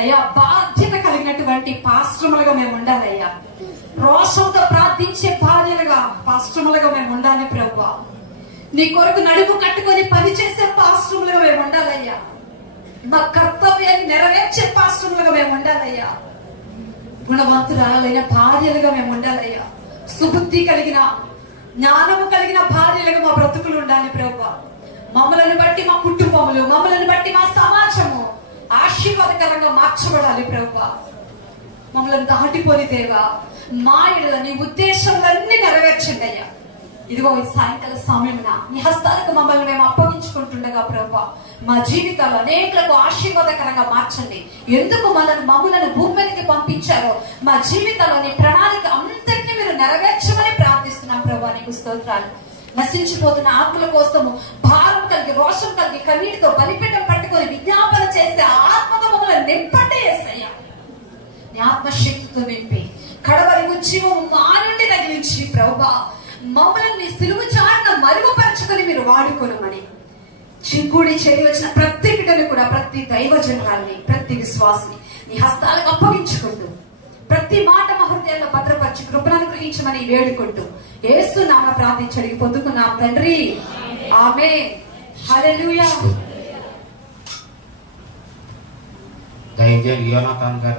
అయ్యా, బాధ్యత కలిగినటువంటి పాస్టర్లుగా మేము ఉండాలయ్యా. రోషంతో ప్రార్థించే భార్యలుగా పాస్టర్లుగా మేము ఉండాలి ప్రభువా. నీ కొరకు నడుము కట్టుకొని పనిచేసే పాస్టర్లుగా మేము ఉండాలయ్యా. మా కర్తవ్యాన్ని నెరవేర్చే పాస్టర్లుగా మేము ఉండాలయ్యా. గుణవంతురాలైన భార్యలుగా మేము ఉండాలయ్యా. సుబుద్ధి కలిగిన, జ్ఞానము కలిగిన భార్యలుగా మా బ్రతుకులు ఉండాలి ప్రభువా. మమ్మలను బట్టి మా కుటుంబములు, మమ్మలను బట్టి మా సమాజము ఆశీర్వాదకరంగా మార్చబడాలి ప్రభువా. మమ్మల్ని దాటిపోని దేవా, మా ఎడల నీ ఉద్దేశాలన్నీ నెరవేర్చండి అయ్యా. ఇదిగో ఈ సాయంకాల సమయమున నీ హస్తాలకు మమ్మల్ని మేము అప్పగించుకుంటుండగా ప్రభువా, మా జీవితాలు అనేకులకు ఆశీర్వాదకరంగా మార్చండి. ఎందుకు మమ్మలను భూమి మీదకి పంపించారో మా జీవితాల్లో నీ ప్రణాళిక అంతటినీ మీరు నెరవేర్చమని ప్రార్థిస్తున్నాం ప్రభువా. నీకు స్తోత్రాలు. నశించిపోతున్న ఆత్మల కోసము భారం కలిగి, రోషం కలిగి, కన్నీటితో బలిపీఠం పట్టుకొని విజ్ఞాపన చేసే ఆత్మతో మమ్మల్ని నింపండి యేసయ్యా. నీ ఆత్మశక్తితో నింపి కడవరకు జీవము మా నుండి తగిలించి ప్రభువా, మమ్మల్ని సిలువ చాటున మరుగుపరచుకొని మీరు వాడుకోనమని చిక్కుడి చేయి వచ్చిన ప్రతి బిడ్డను కూడా, ప్రతి దైవజనాన్ని, ప్రతి విశ్వాసిని నీ హస్తాలకు అప్పగించుకుంటూ ప్రతి మాట మా హృదయాల్లో భద్రపరిచి కృపను అనుగ్రహించమని వేడుకుంటూ యేసు నామమున ప్రార్థించి పొందుకున్నాం తండ్రి. ఆమేన్. హల్లెలూయా. దయచేసి యోనాతాన్ గారు